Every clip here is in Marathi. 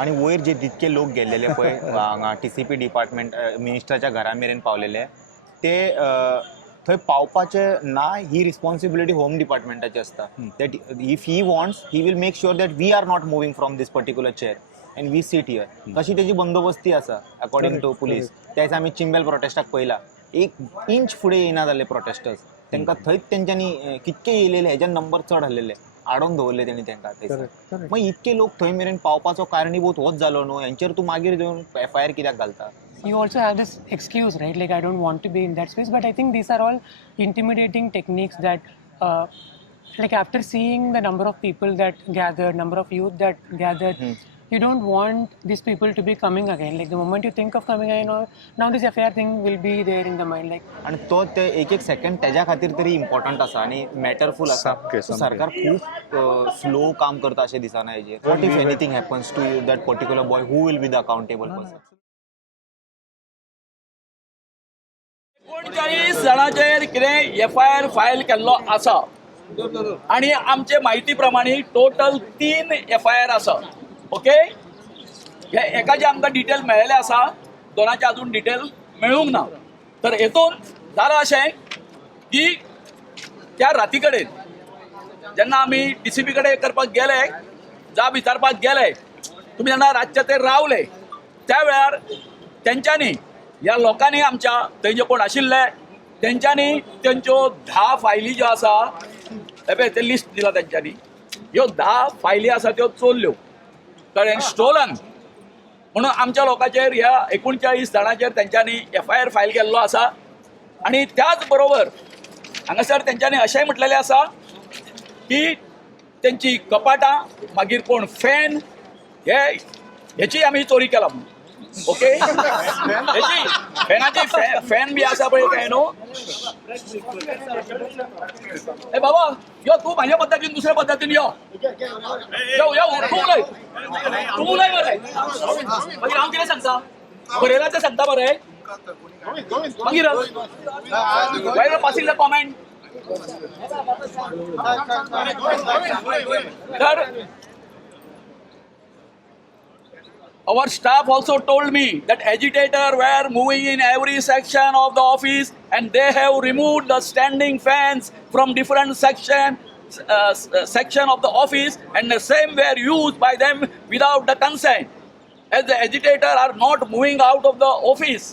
आणि वयर जे जितके लोक गेल्लेले पळय हांगा TCP डिपार्टमेंट मिनिस्टराच्या घरा मेरेन पावलेले ते थंय पावपाचे ना ही रिस्पॉन्सिबिलिटी होम डिपार्टमेंटाची आसता that if he wants he will make sure that we are not moving from this particular chair and we sit here तशी त्याची बंदोबस्ती आसा अकॉर्डिंग टू पुलीस. त्याच आमी चिंबेल प्रोटेस्टाक पळयला 1 इंच फुडें येना जाल्ले प्रोटेस्टर्स तांकां थंयच तेंच्यांनी कितके येयलेले हेजे नंबर चड आहलेले आडोवन दवरले तेणी तांकां थंयसर. मग इतके लोक थंय मेरेन पावपाचो कारणीभूत होच जालो न्हू हेंचेर तूं मागीर घेवन FIR कित्याक घालता? You also have this excuse, right? Like, I don't want to be in that space, but I think these are all intimidating techniques that, like, after seeing the number of people that gathered, number of youth that gathered, you don't want these people to be coming again. Like, the moment you think of coming again, now this FIR thing will be there in the mind. Like, आणि तो ते एक सेकंड त्याच्या खातीर तरी इम्पॉर्टंट आसा आणि मॅटरफूल आसा. सरकार खूप स्लो काम करता अशें दिसना हेजेर. What if anything happens to that particular boy who will be the accountable person? 39 जणांचेर कितें FIR फायल केल्लो आसा आणि आमचे म्हायती प्रमाणे टोटल 3 FIR आसा. ओके, हे एकाचे आमकां डिटेल मेळ्ळेले आसा, दोनाचे अजून डिटेल मेळूंक ना. तर हेतून जालां अशें की त्या राती कडेन जेन्ना आमी DCP कडेन करपाक गेले, जाब विचारपाक गेले, तुमी जेन्ना रातचे ते रावले त्या वेळार तेंच्यांनी ह्या लोकांनी आमच्या थंय जे कोण आशिल्ले तेंच्यांनी तेंच्यो 10 फायली ज्यो आसा पळय ते लिस्ट दिला तेंच्यांनी. ह्यो 10 फायली आसा त्यो चोरल्यो, कळ्ळें, स्टोलन म्हणून आमच्या लोकांचेर ह्या 39 जाणांचेर तेंच्यांनी FIR फायल केल्लो आसा. आणि त्याच बरोबर हांगासर तेंच्यांनी अशेंय म्हटलेलें आसा की तेंची कपाटां मागीर कोण फॅन हेची आमी चोरी केला म्हणून. ओके, हेची फॅनाची फॅन बी आसा पळय काय न्हू. ए बाबा यो तूं म्हाज्या पद्दतीन दुसऱ्या पद्दतीन यो तूं उलय मरे. मागीर हांव कितें सांगता बरयला तें सांगता मरे. मागीर वायलो पासींग द कॉमेंट. तर our staff also told me that agitators were moving in every section of the office and they have removed the standing fans from different section of the office and the same were used by them without the consent. As the agitators are not moving out of the office,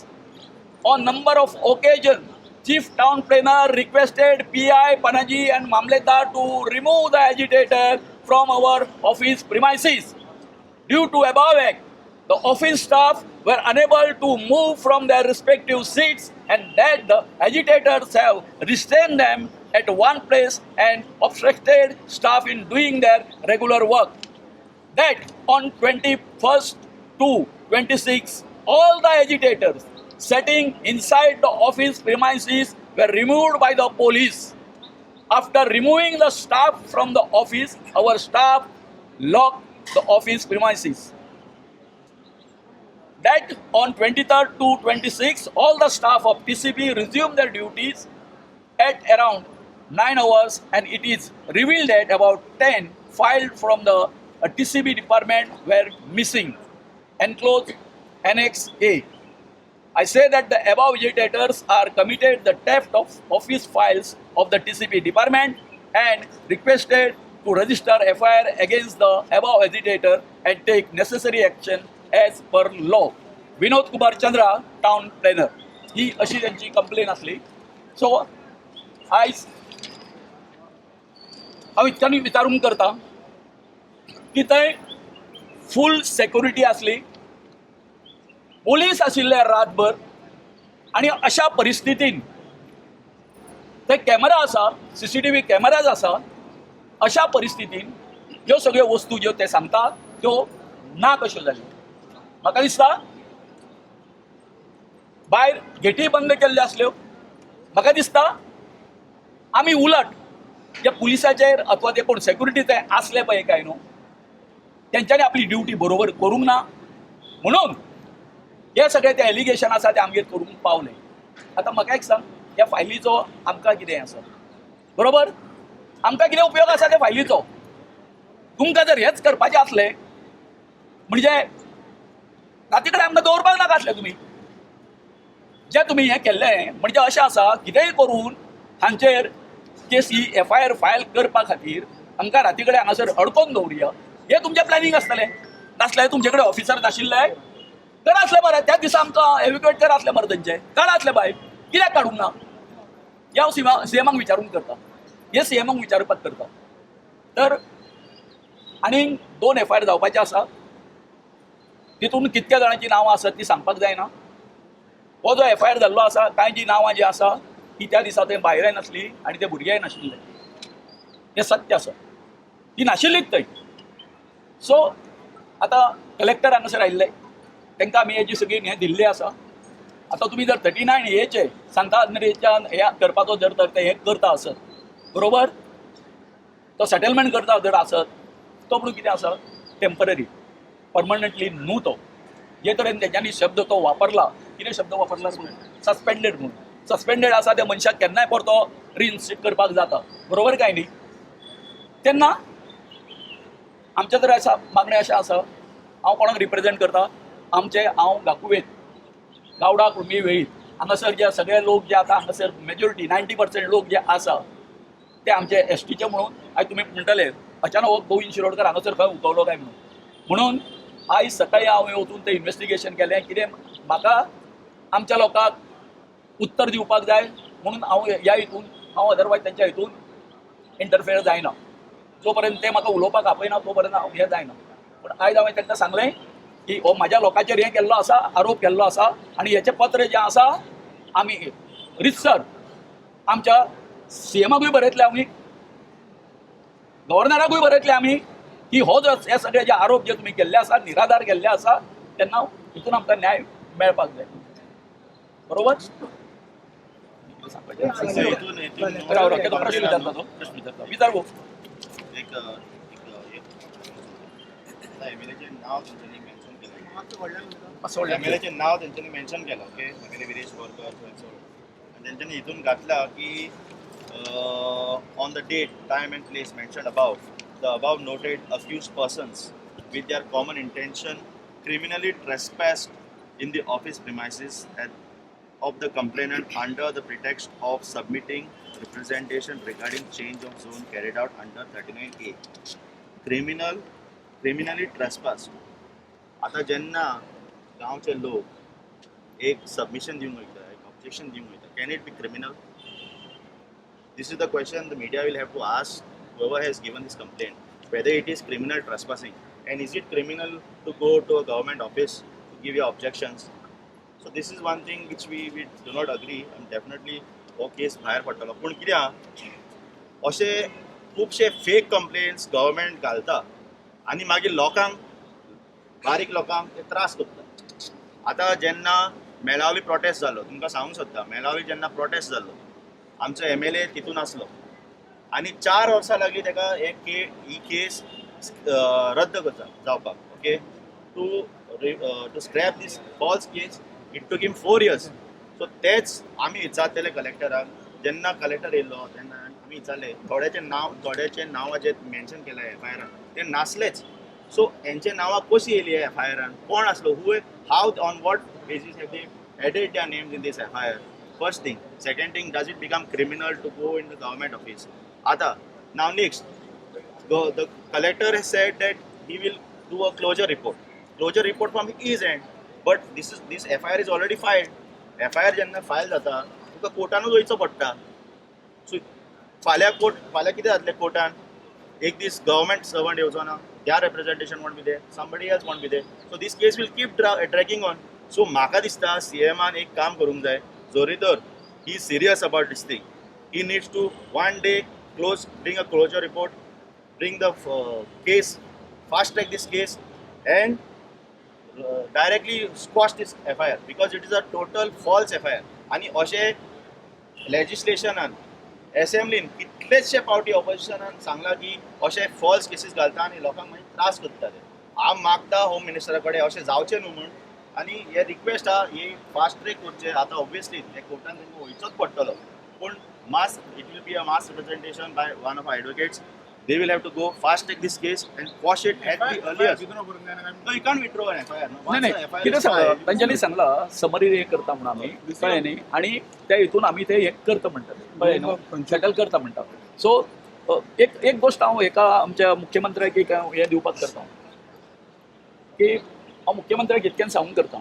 on number of occasions, Chief Town Planner requested PI Panaji and Mamletdar to remove the agitator from our office premises. Due to above act, the office staff were unable to move from their respective seats and that the agitators have restrained them at one place and obstructed staff in doing their regular work. That on 21st to 26th, all the agitators sitting inside the office premises were removed by the police. After removing the staff from the office, our staff locked the office premises. That on 23rd to 26th, all the staff of TCP resumed their duties at around 9 hours and it is revealed that about 10 filed from the TCP department were missing. Enclosed Annex A. I say that the above agitators are committed the theft of office files of the TCP department and requested to register FIR against the above agitator and take necessary action as per law. Vinod Kumar Chandra, town planar, ही अशी त्यांची कंप्लेन असली. सो आयज हांव इतक्यानी विचारून करता की थंय फूल सेक्युरिटी असली, पोलीस आशिल्ले रातभर आणि अशा परिस्थितीन थंय कॅमेरा आसा, CCTV कॅमेराज आसा. अशा परिस्थितीन ह्यो सगळ्यो वस्तू ज्यो ते सांगता त्यो ना कश्यो जाल्यो. म्हाका दिसता भायर गेटी बंद केल्ल्यो आसल्यो. म्हाका दिसता आमी उलट जे पुलिसाचेर अथवा ते कोण सेक्युरिटी ते आसले पळय काय न्हू तेंच्यांनी आपली ड्युटी बरोबर करूंक ना म्हणून हे सगळे ते एलिगेशन आसा ते आमगेर करूंक पावले. आतां म्हाका एक सांग, ह्या फायलीचो आमकां कितें आसा बरोबर, आमकां कितें उपयोग आसा त्या फायलीचो? तुमकां जर हेच करपाचें आसलें म्हणजे राती कडेन आमकां दवरपाक नाका आसलें तुमी जे तुमी हें केल्लें म्हणजे अशें आसा कितेंय करून हांचेर केसी FIR फायल करपा खातीर आमकां राती कडेन हांगासर अडकोवन दवरया हें तुमचें प्लॅनिंग आसतलें नासलें तुमचे कडेन ऑफिसर नाशिल्ले करा आसलें मरे त्या दिसा आमकां एव्हिक्युएट करा आसलें मरे तेंचे काडा आसलें भायर कित्याक काडूंक ना हें हांव CMाक विचारून करता हे CMाक विचारपाक करता तर आनीक 2 FIR जावपाचे आसा तितून कितक्या जाणांची नांवां आसात ती सांगपाक जायना हो जो FIR जाल्लो आसा कांय जी नांवां जी आसा ती त्या दिसा ते भायरय नासली आनी ते भुरगेय नाशिल्ले हें सत्य आसा ती नाशिल्लीच थंय सो आतां कलेक्टर हांगासर आयिल्ले तांकां आमी हेजी सगळी हें दिल्लें आसा आतां तुमी जर 39 हेचे सांता आंद्रेच्यान हें करपाचो जर तर ते हें करता आसत बरोबर तो सेटलमेंट करता जर आसत तो म्हणून कितें आसा टेम्पररी परमनंटली न्हू तो जे तरेन तेच्यांनी शब्द तो वापरला कितें शब्द वापरला सस्पेंडेड म्हणून सस्पेंडेड आसा त्या मनशाक केन्नाय परतो रिइन्स्टेट करपाक जाता बरोबर काय न्ही तेन्ना आमचे तर आसा मागणें अशें आसा हांव कोणाक रिप्रेझेंट करता आमचे हांव गाकुवेत गावडा कुळमी वेळीत हांगासर जे सगळे लोक जे आतां हांगासर मेजॉरिटी 90% लोक जे आसा ते आमचे STचे म्हणून आयज तुमी म्हणटले अचानक हो गोविंद शिरोडकर हांगासर खंय उठवलो काय म्हणून आयज सकाळी हांव वचून तें इन्व्हेस्टिगेशन केलें कितें म्हाका आमच्या लोकांक उत्तर दिवपाक जाय म्हणून हांव ह्या हितून हांव अदरवायज तेंच्या हितून इंटरफेयर जायना जो पर्यंत ते म्हाका उलोवपाक आपयना तो पर्यंत हांव हें जायना पूण आयज हांवें तांकां सांगलें की हो म्हाज्या लोकांचेर हें केल्लो आसा आरोप केल्लो आसा आनी हेचें पत्र जें आसा आमी रितसर आमच्या CMाकूय बरयतले आमी गव्हर्नराकूय बरयतले आमी की हो जो हे सगळे जे आरोप जे तुमी केल्ले आसा निराधार केल्ले आसा तेन्ना हितून आमकां न्याय मेळपाक जाय बरोबर प्रश्न विचारता तो विचार गो एमएलएचें नांव तेंच्यांनी मेन्शन केलां ओके एमएलए विरेश बोरकर आनी तेंच्यांनी हितून घातला की on the date time and place mentioned about the above noted accused persons with their common intention criminally trespassed in the office premises of the complainant under the pretext of submitting representation regarding change of zone carried out under 39A. Criminally trespassed. आता जेन्ना गांवचे लोक एक सबमिशन दिवंक वयता एक ऑब्जेक्शन दिवंक वयता can it be criminal this is the question the media will have to ask whoever has given this complaint whether it is criminal trespassing and is it criminal to go to a government office to give your objections. So this is one thing which we do not agree and definitely हो केस भायर पडटलो पूण कित्याक अशे खुबशे फेक कंप्लेंट्स गव्हर्मेंट घालता आनी मागीर लोकांक बारीक लोकांक ते त्रास करता आतां जेन्ना मेलावली प्रोटेस्ट जालो तुमकां सांगूंक सोदता मेलावली जेन्ना प्रोटेस्ट जालो आमचो MLA तितून आसलो आनी 4 वर्सां लागली ताका ही केस रद्द करता जावपाक okay to scrap this false case it took him 4 years so तेच आमी विचारतले कलेक्टराक जेन्ना कलेक्टर येयल्लो तेन्ना आमी विचारले थोड्याचे नांवां जे मेन्शन केल्या FIR ते नासलेच सो हेंचे नांवां कशी येयली FIR कोण आसलो how on what basis have they added their names in this FIR first thing second thing does it become criminal to go in the government office आता नाव next the collector has said that he will do a closure report from his end but this FIR is already filed FIR जेन्ना फायल जाता तुका कोर्टानूच वयचो पडटा सो फाल्यां कितें जातलें कोर्टान एक दीस गव्हर्मेंट सर्वंट येवचो ना their representation won't be there somebody else won't be there so this case will keep dragging on so म्हाका दिसता CMान एक काम करूंक जाय जोरी तर he is serious about this thing he needs to one day bring a closure report bring the case, fast track this case and directly squash this FIR because it is a total false FIR. आणि अशे लेजिस्लेशनान असेंब्लीन कितलेशे फावटी ऑपोजिशनान सांगला की अशे फॉल्स केसीस घालता आनी लोकांक मागीर त्रास करता ते हांव मागता होम मिनिस्टरा कडेन अशें जावचें न्हू म्हूण आनी हे रिक्वेस्ट आहा ही फास्ट ट्रॅक करचे आतां ऑब्वियसली हे कोर्टान तांकां वयचोच पडटलो पूण it will be a mass representation by one of advocates they will have to go fast take this case and quash it at the earliest. No, you can't withdraw an FIR. No? नाही Once नाही the FIR कितें is सांगला filed, तांच्यांनी सांगला समरी हे करता म्हणून आमी कळ्ळें न्ही आणि त्या हितून आमी ते हे करता म्हणटात कळ्ळें न्हू सेटल करता म्हणटा सो एक गोष्ट हांव एका आमच्या मुख्यमंत्र्याक एक हे दिवपाक करता की हांव मुख्यमंत्र्याक इतक्यान सांगून करता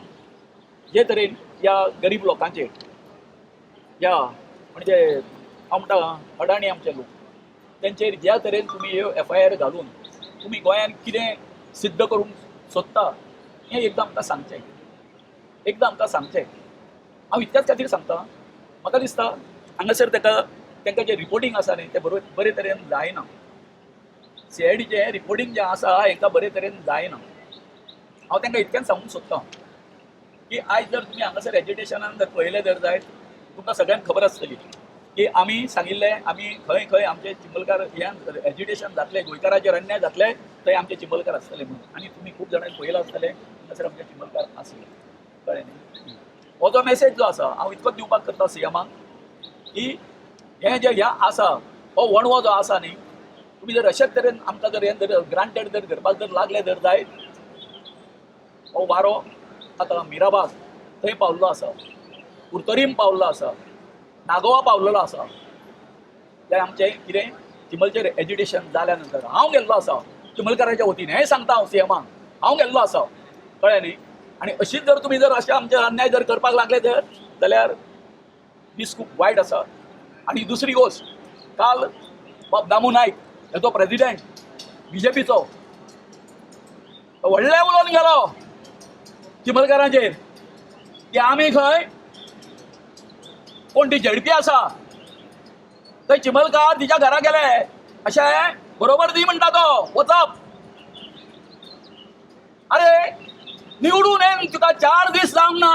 जे तरेन या गरीब लोकांचेर या म्हणजे हांव म्हणटा अडाणी आमचे लोक तेंचेर ज्या तरेन तुमी ह्यो FIR घालून तुमी गोंयान कितें सिद्ध करूंक सोदता हें एकदां आमकां सांगचें हांव इतल्याच खातीर सांगता म्हाका दिसता हांगासर तांकां जें रिपोर्टींग आसा न्ही तें बरे तरेन जायना CIDचें रिपोर्टींग जें आसा हांकां बरे तरेन जायना हांव तांकां इतक्यान सांगूंक सोदतां की आयज जर तुमी हांगासर एज्युटेशनान जर पळयलें जर जायत तुमकां सगळ्यांक खबर आसतली की आमी सांगिल्लें आमी खंय खंय आमचे चिंबलकार ह्यान एज्युटेशन जातलें गोंयकाराचेर अन्याय जातले थंय आमचे चिंबलकार आसतले म्हणून आनी तुमी खूब जाणांनी पळयलां आसतलें हांगासर आमचे चिंबलकार आसले कळ्ळें न्ही हो जो मेसेज जो आसा हांव इतकोच दिवपाक करता CMाक की हें जें ह्या आसा हो वणवो जो आसा न्ही तुमी जर अशेच तरेन आमकां जर हें जर ग्रांटेड जर करपाक जर लागले जर जायत हो वारो आतां मिराबाग थंय पावल्लो आसा कुर्तोरीम पावल्लो आसा नागोवा पावलेलो आसा तें आमचें कितें चिंबलचेर एज्युटेशन जाल्या नंतर हांव गेल्लो आसा चिंबलकाराच्या वतीन हें सांगता हांव CMाक हांव गेल्लो आसा कळ्ळें न्ही आनी अशीच जर तुमी जर अशें आमचे अन्याय जर करपाक लागले जर जाल्यार दीस खूब वायट आसा आनी दुसरी गोश्ट काल बाब दामू नायक हेजो प्रेसिडेंट BJPचो व्हडलें उलोवन गेलो चिंबलकारांचेर की आमी खंय कोण ती झडपी आसा थंय चिंबलकार तिच्या घरा गेले अशें बरोबर दी म्हणटा तो वचप अरे निवडून येवन तुका 4 दीस जावंक ना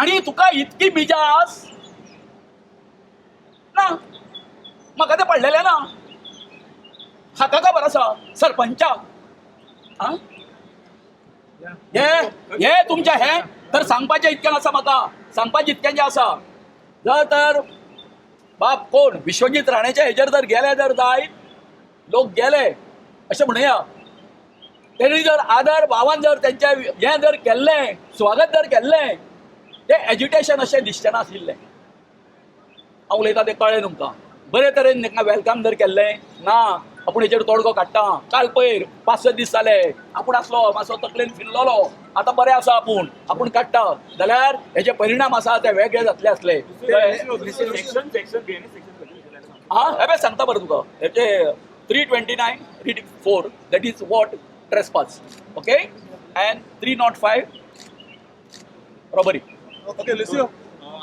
आनी तुका इतकी मिजास ना म्हाका तें पडलेलें ना हाका खबर आसा सरपंचाक आं हे तुमच्या हे तर सांगपाचें इतकें आसा म्हाका सांगपाचें इतकें जें आसा जर तर बाप कोण विश्वजीत राणेच्या हेजेर जर गेले जर जायत लोक गेले अशें म्हणुया तेणी जर आदर भावान जर तेंचे हें जर केल्लें स्वागत जर केल्लें तें एज्युटेशन अशें दिसचें नाशिल्लें हांव उलयतां तें कळ्ळें तुमकां बरे तरेन तांकां वेलकम जर केल्लें ना आपूण हेजेर तोडगो काडटा काल पयर 5-6 दीस जाले आपूण आसलो मातसो तकलेन फिरलोलो आतां बरें आसा आपूण काडटा जाल्यार हेजे परिणाम आसा ते वेगळे जातले आसले हां हे सांगता बरें तुका हेचे 329 that is what trespass okay and 305 robbery okay लिसियो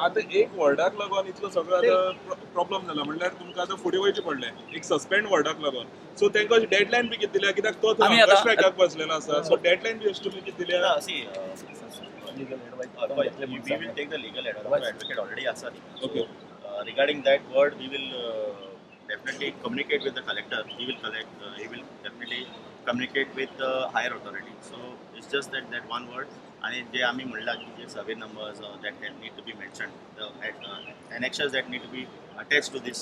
आता एक वर्डाक लागून इतलो सगळो आता प्रॉब्लेम जाला म्हणल्यार तुमकां आता फुडें वयचें पडलें एक सस्पेंड वर्डाक लागून सो तांकां डेडलायन बी कितें दिल्या कित्याक तो स्ट्रायकाक बसलेलो आसा सो डेडलायन बी अशी तुमी कितें दिल्या see, we will take the legal advice. Advocate already asked. Okay. Regarding that word, we will definitely communicate with the collector. He will definitely communicate with the higher authority. So it's just that one word. And जे आम्ही म्हणला की जे सर्वे numbers that need to be mentioned, the annexures that need to be attached to this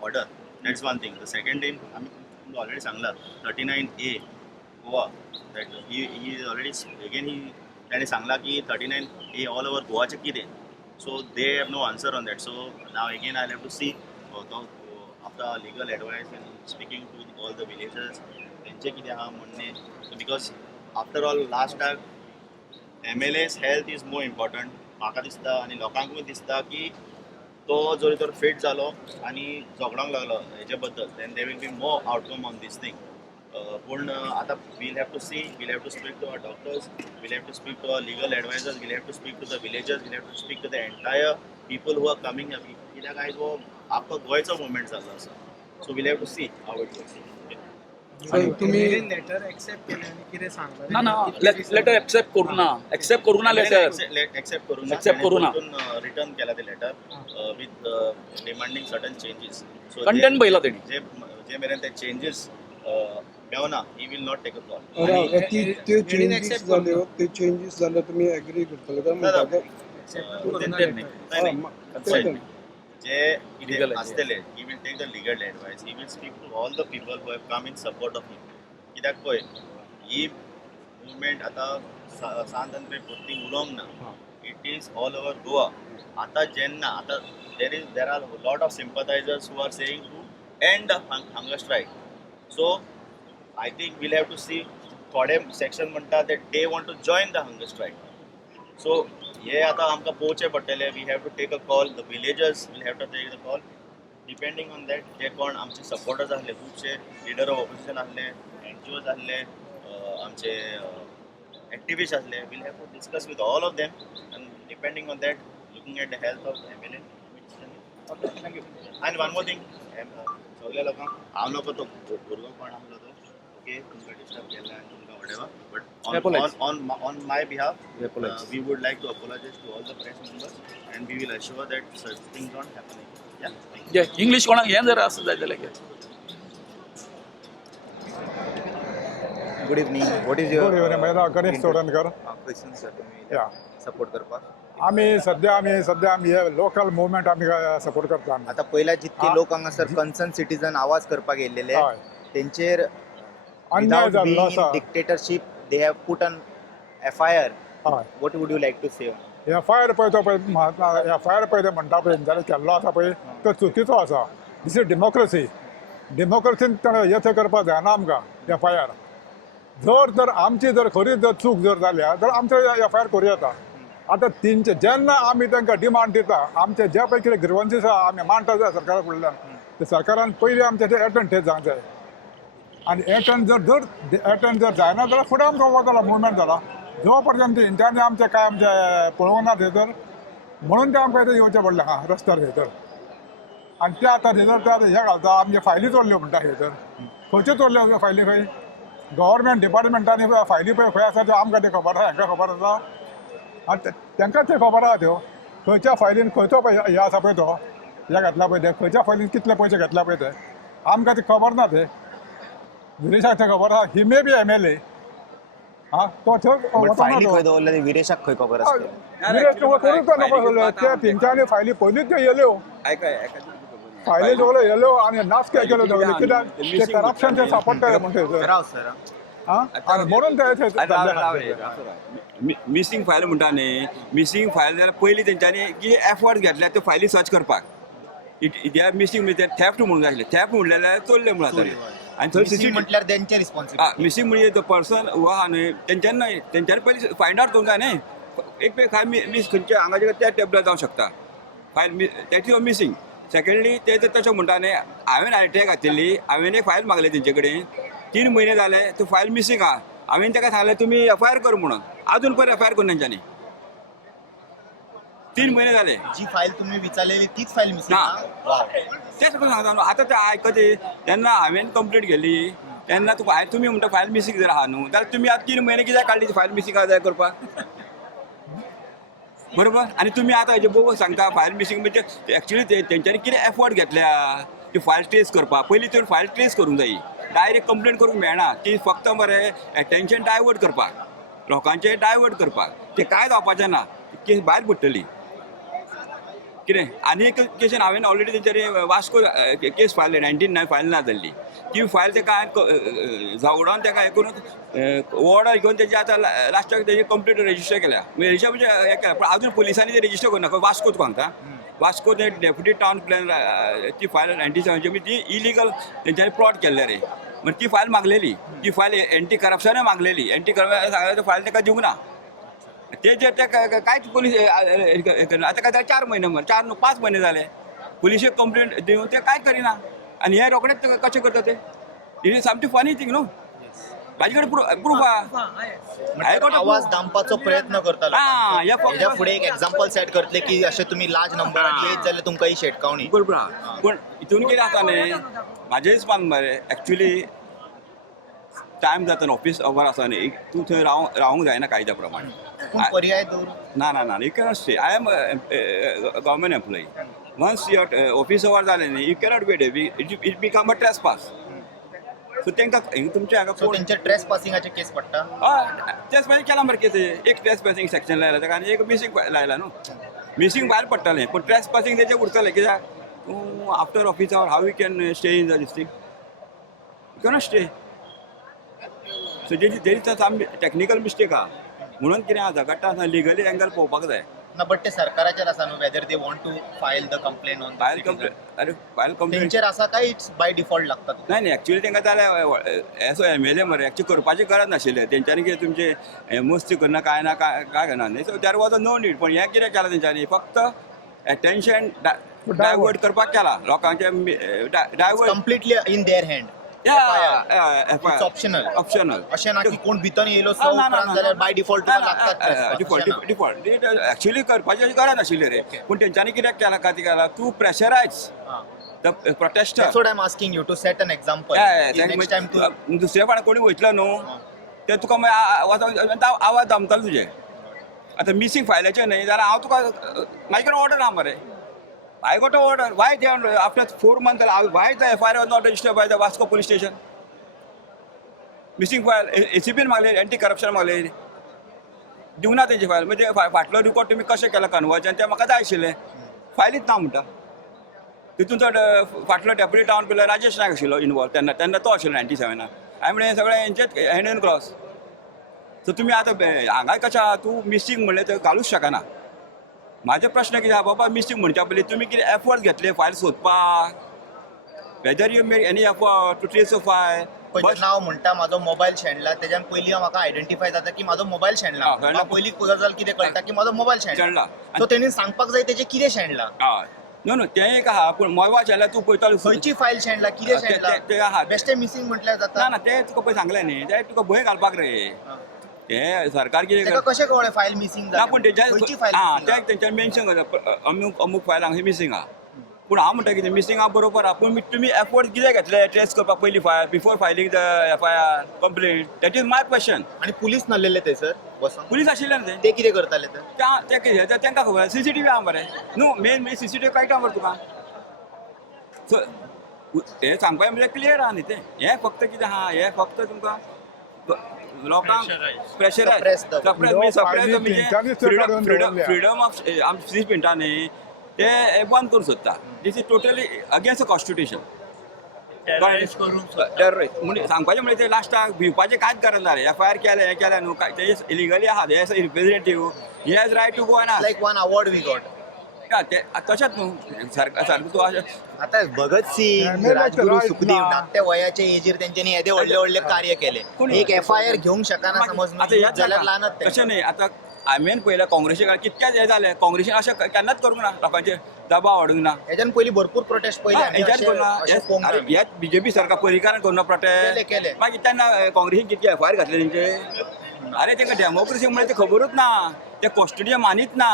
order. That's one thing. The second thing, आम्ही already सांगला 39A Goa. That he is already again त्याने सांगला की 39A all over गोवाचे कितें. So they have no answer on that. So now again I'll have to see after legal advice and speaking to all the villagers त्यांचे कितें आहा म्हणणे because after all last time MLA's health is more important म्हाका दिसता आनी लोकांकूय दिसता की तो जरी तर फिट जालो आनी झगडोंक लागलो हेजे बद्दल then they will be more outcome on this thing पूण आतां will have to see will have to speak to our doctors will have to speak to our legal advisers will have to speak to the villagers will have to speak to the entire people who are coming कित्याक आयज हो आख्खो गोंयचो मुवमेंट जाल्लो आसा so will have to see how it works तुम्ही लेटर एक्सेप्ट केले आणि किती सांगता ना लेटर एक्सेप्ट करू ना लेटर एक्सेप्ट करू ना रिटर्न केला ते letter with demanding certain changes so content पळयला तेणी जे मेरेन ते चेंजेस मेवना he will not take a call ते चेंजेस जाले तुम्ही एग्री करतले का नाही जे कितें आसतले he will take the legal advice, he will speak to all the people who have come in support of him. कित्याक पळय ही मुवमेंट आतां सांत पोत्ती उलोवंक ना, it is all over Goa. आतां जेन्ना आतां there are a lot of sympathizers who are saying to end the hunger strike. So I think we'll have to see थोडे सेक्शन म्हणटा that they want to join the hunger strike. So हे आतां आमकां पोवचें पडटलें. We have to take a call. The villagers will have to take the call. Depending on that, जे कोण आमचे सपोर्टर्स आसले, खुबशे लीडर ऑफ ऑपोजिशन आसले, NGOs आसले, आमचे एक्टिविस्ट आसले, we'll have to discuss with all of them, and depending on that, looking at the health of MLA. And one more thing, सगळ्या लोकांक हांव नको तो भुरगो कोण आसलो तो, ओके, तुमकां डिस्टर्ब केला आनी तुमकां whatever, but on my behalf, we would like to apologize to all the press members, and we will assure that such things don't happen again. Yeah, thank you. English कोणाक हें जर आसत जाय जाल्यार good evening. What is your good evening. Ganesh Chodankar. Question sir तुम्ही या सपोर्ट करपाक? आमी सध्या आमी हे लोकल मुवमेंट आमी सपोर्ट करता. आता पहिला जितके लोक हांगासर कन्सर्न सिटीजन आवाज करपाक येयलेले हय. तेंचेर अन्याय जाल्लो आसा. Dictatorship they have put on FIR. हय. What would you like to say? FIR पळय तो पळय FIR पळय ते म्हणटा पळय तेंच्यानी केल्लो आसा पळय तो चुकीचो आसा. दिस इज डेमोक्रेसी. डेमोक्रेसीन हे थंय करपाक जायना आमकां FIR. जर आमची जर खरी जर चूक जर जाल्या तर आमचे FIR करूं येता. आतां तेंचे जेन्ना आमी तांकां डिमांड दिता, आमचे जे पळय कितें ग्रिवन्सीस आहा आमी मांडटा जाय सरकारा फुडल्यान, ते सरकारान पयलीं आमचे ते एटेंड थंय जावंक जाय. आनी एटेंड जर जायना जाल्यार फुडें आमकां वचला मुवमेंट जाला. जो पर्यंत हेंच्यांनी आमचे काय आमचे पळोवंक ना थंयसर, म्हणून ते आमकां थंय येवचें पडलें आहा रस्त्यार थंयसर. आनी ते आतां थंयसर ते हे घालता आमचे फायली तोडल्यो म्हणटा थंयसर. खंयच्यो तोडल्यो फायली खंय? गव्हर्मेंट डिपार्टमेंटांनी फायली पळय खंय आसा त्यो आमकां ते खबर आसा, हांकां खबर आसा. आनी तांकांच ते खबर आहा त्यो खंयच्या फायलीन खंयचो हे आसा पळय तो हे घेतला पळय ते खंयच्या फायलीन कितले पयशे घेतला पळय ते आमकां ते खबर ना. ते विरेशाक ते खबर आहा. ही मे बी MLA. तो फायली खंय दवरल्या विरेशाक खंय खबर आसता? विरेश करूंक नको. ते तेंच्यांनी फायली पयलींच त्यो येयल्यो, फायली सगळ्यो येयल्यो आनी नाच केल्यो दवरल्यो. कित्याक ते करप्शन ते सापडटले म्हण थंयसर. सर आनी म्हणून ते मिसींग फायल म्हणटा न्ही, मिसींग फायल जाल्यार पयलीं तेंच्यांनी कितें एफर्ट घेतल्या त्यो फायली सर्च करपाक. दे आर मिसींग थेफ्ट म्हणूंक जाय आसलें. थेफ्ट म्हणलें जाल्यार चल्लें म्हणून जातालें. आनी थंय CCTV म्हटल्यार तेंचे रिस्पॉन्सिबिलिटी. मिसींग म्हणजे तो पर्सन वो आहा न्ही तेंच्यांनी पयलीं फायंड आउट करूंक जाय न्ही. एक फायल मिस खंयच्या हांगाचे त्या टेबलार जावंक शकता file that is missing. Secondly ते तशें म्हणटा न्ही, हांवें RTI घातिल्ली, हांवें एक फायल मागली तेंचे कडेन, 3 म्हयने जाले तो फायल मिसींग आहा. हांवें ताका सांगलें तुमी FIR कर म्हणून, अजून पयर FIR करून तेंच्यांनी 3 म्हयने जाले. जी फायल तुम्ही विचारलेली तीच फायल मिसिंग ना. तेच सांगता न्हू. आतां ते आयकते तेन्ना हांवें कंप्लेंट केली तेन्ना तुमी म्हणटा फायल मिसींग जर आहा न्हू जाल्यार तुमी आतां 3 म्हयने कित्याक काडली फायल मिसींग आहा जाय करपाक? बरोबर. आनी तुमी आतां हेजे बोगस सांगता फायल मिसींग म्हणजे एक्चुली तेंच्यांनी कितें एफर्ट घेतल्या ती फायल ट्रेस करपाक. पयलीं तर फायल ट्रेस करूंक जायी, डायरेक्ट कंप्लेंट करूंक मेळना. ती फक्त मरे एटेन्शन डायवर्ट करपाक, लोकांचें डायवर्ट करपाक. ते कांय जावपाचें ना. केस भायर पडटली कितें. आनी एक केसीन हांवें ऑलरेडी तेंचेर वास्को केस फायल 19 फायल ना जाल्ली. ती फायल तेका जावडावन तेका हें करून ऑर्डर घेवन तेजे आतां लास्टाक तेजी कंप्लीट रेजिस्टर केल्या. रेजिस्टर म्हणजे हें केल्या पूण अजून पुलिसांनी ते रेजिस्टर करूं नाका. वास्कोच सांगता. वास्को ते डेप्युटी टावन प्लॅन ती फायल 97 म्हणजे ती इलिगल तेंच्यांनी प्लॉट केल्ले रे. म्हणजे ती फायल मागलेली. ती फायल एंटी करप्शनय मागलेली. एंटी करप्शन सांगल्यार फायल तेका दिवंक ना. तेजेर ते कांयच पुलीस आतां काय 4 म्हयने 4 न्हू 5 म्हयने जाले पुलिशेक कंप्लेंट दिवन ते कांय करिना. आनी हे रोखडेच कशें करता ते? इट इज सामकी फनी थिंग न्हू. म्हाजे कडेन प्रूफ आहा. आवाज दामपाचो प्रयत्न करतालो. हेच्या फुडें एक एक्झाम्पल सेट करतले की अशें तुमी लार्ज नंबरान येत जाल्यार तुमकां ही शेटकावणी. बरोबर आहा. पूण हितून कितें आसा न्ही, म्हाजे हिसपान मरे एक्चुली टायम जाता न्हू, ऑफीस अवर आसा न्ही, तूं थंय रावूंक जायना कायद्या प्रमाणे. पर्याय दवर ना you cannot stay. I am government employee. Once your office hour जालें न्ही you cannot wait. It become a trespass. So तांकां तुमच्या हांगा सो तेंचे ट्रेस पासिंगाचे केस पडटा. ट्रेसपासिंग केला मरे केस. एक ट्रेसपासिंग सेक्शन लायला ताका आनी एक मिसींग लायला न्हू. मिसींग भायर पडटलें पूण ट्रेसपासिंग तेजें उरतलें. कित्याक after office hour how you can stay in the this thing you cannot stay. So there is some technical mistake आहा म्हणून कितें आहा झगडटा आसतना लिगली एंगल पळोवपाक जाय. ना बट ते सरकाराचेर आसा न्हू whether they want to file the complain on file complaint अरे फायल कंप्लेंट तेंचेर आसा काय इट्स बाय डिफॉल्ट लागता नाही नाही ॲक्च्युली तांकां जाल्यार एसो MLA मरे ॲक्च्युली करपाची गरज नाशिल्लें तेंच्यांनी कितें तुमचे मस्ती करना काय ना काय करना न्ही. So there was a no need. पण हें कितें केलां तेंच्यांनी फक्त एटेन्शन डायवर्ट करपाक केला लोकांचे divert completely in their hand. It's optional. Optional अशें ना की कोण भितर येयलो ना, ना, ना, ना. जाल्यार बाय डिफॉल्ट लागतात. डिफॉल्ट ॲक्च्युली करपाची गरज नाशिल्ली रे. पूण तेंच्यांनी कित्याक केला काय केला तू pressurise the protester. That's what I'm asking you to set an example. Next time to दुसऱ्या फावट कोणी वयतलो न्हू ते तुका मागीर आवाज जमतालो तुजे. आतां मिसींग फायलाचें न्ही जाल्यार हांव तुका म्हाजे कडेन ऑर्डर आहा मरे. I got an order. Why they after 4 months? Why the FIR was not registered by the Vasco police station? Missing file. ACP मागले एंटी करप्शन मागले दिवना तेंची फायल. म्हणजे फाटलो रिकॉर्ड तुम्ही कशें केला कन्वर्जन तें म्हाका जाय आशिल्लें. फायलीच ना म्हणटा. तितून तो फाटलो डेप्युटी टावन प्लॅनर राजेश नायक आशिल्लो इनवॉल्व तेन्ना तो आशिल्लो 97. हांवें म्हणलें सगळें हेंचेच हँड एंड क्रॉस. सो तुमी आतां हांगा कशें आहा तूं मिसींग म्हणलें तें घालूच शकना. माझे प्रश्न कितें आहा बाबा मिसींग म्हणच्या पयलीं तुमी कितें एफर्ट घेतले फायल सोदपाक whether you make any effort to trace a file. पयलीं नांव म्हणटा म्हाजो मोबायल शेणला तेज्यान पयलीं म्हाका आयडेंटिफाय जाता की म्हाजो मोबायल शेणला. म्हाका पयलीं गजाल कितें कळटा की म्हाजो मोबायल शेणला. सो तेणी सांगपाक जाय तेजें कितें शेणला. हय नो नो तें एक आहा पूण मोबायल शेणल्यार तूं पळयतालो खंयची फायल शेणला कितें शेणला ते आहा बेश्टें मिसींग म्हटल्यार ना जाता. ना तें तुका पळय सांगलें न्ही तें तुका भंय घालपाक रे. तें सरकार कितें तेका कशें कळ्ळें फायल मिसींग ना पूण तेच्या खंयची फायल तें तेंच्यानी मेन्शन करता अमूक फायल हांगा मिसींग आहा. पूण हांव म्हणटा कितें मिसींग आहा बरोबर आहा पूण तुमी एफर्ट कितें घेतले ट्रेस करपाक पयलीं file before filing the FIR complaint. That is my question. आनी पुलीस नासलेले थंयसर बसून पुलीस आशिल्ले न्ही ते कितें करताले तर ते कितें तांकां खबर CCTV आहा मरे न्हू मेन CCTV कळटा मरे तुका. सो हें सांगपाचें म्हणजे क्लियर आहा न्ही तें. हें फक्त कितें आहा हें फक्त तुमकां लोकांक प्रेशरायज फ्रीडम ऑफ स्पीच म्हणटा न्ही ते बंद करूंक सोदता. This is totally against the constitution. Terrorist म्हणजे सांगपाचें म्हणजे ते लास्टाक भिवपाचें कांयच गरज ना रे. FIR केलें हें केलें न्हू ते इलिगली आहा हे representative he has right to go and like one award we got. तशेंच न्हू सारको तूं आता भगत सिंग राजगुरू सुखदेव धाकट्या वयाच्या एजीर तेंच्यांनी येदे व्हडले व्हडले कार्य केले. एक FIR घेवंक शकना समज जाल्यार लानत ते. तशें न्ही आतां हांवें पयलें काँग्रेसी कितकेच हें जालें काँग्रेसीन अशें केन्नाच करूंक ना लोकांचेर दबाव हाडूंक ना. हेच्यान पयलीं भरपूर प्रोटेस्ट हेच्यात करना ह्याच BJP सरकार परिकारान करना प्रोटेस्ट केले. मागीर तेन्ना काँग्रेसीन कितके FIR घातले तेंचे. अरे तेंकां डेमोक्रेसी म्हणजे ते खबरूच ना ते कॉन्स्टिट्यूशन मानीत ना.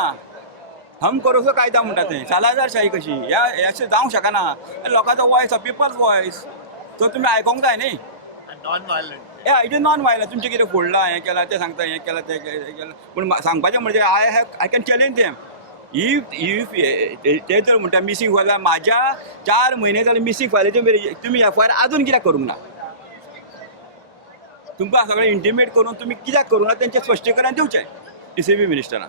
हम करोसो कायदा म्हणटा तें सालाजारशाही कशी ह्या अशें जावंक शकना. लोकांचो वॉयस पिपल्स वॉयस तो तुमी आयकोंक जाय न्ही. Non violent. It is non violent. तुमचें कितें फोडलां हें केलां तें सांगता हें केलां तें केलां पूण सांगपाचें म्हणजे I can challenge them if ते जर म्हणटा मिसींग फायल म्हाज्या 4 म्हयने जाले मिसींग फायलीचे तुमी FIR आजून कित्याक करूंक ना. तुमकां सगळें इंटिमेट करून तुमी कित्याक करूंक ना तेंचें स्पश्टीकरण दिवचें DCP मिनिस्टरान.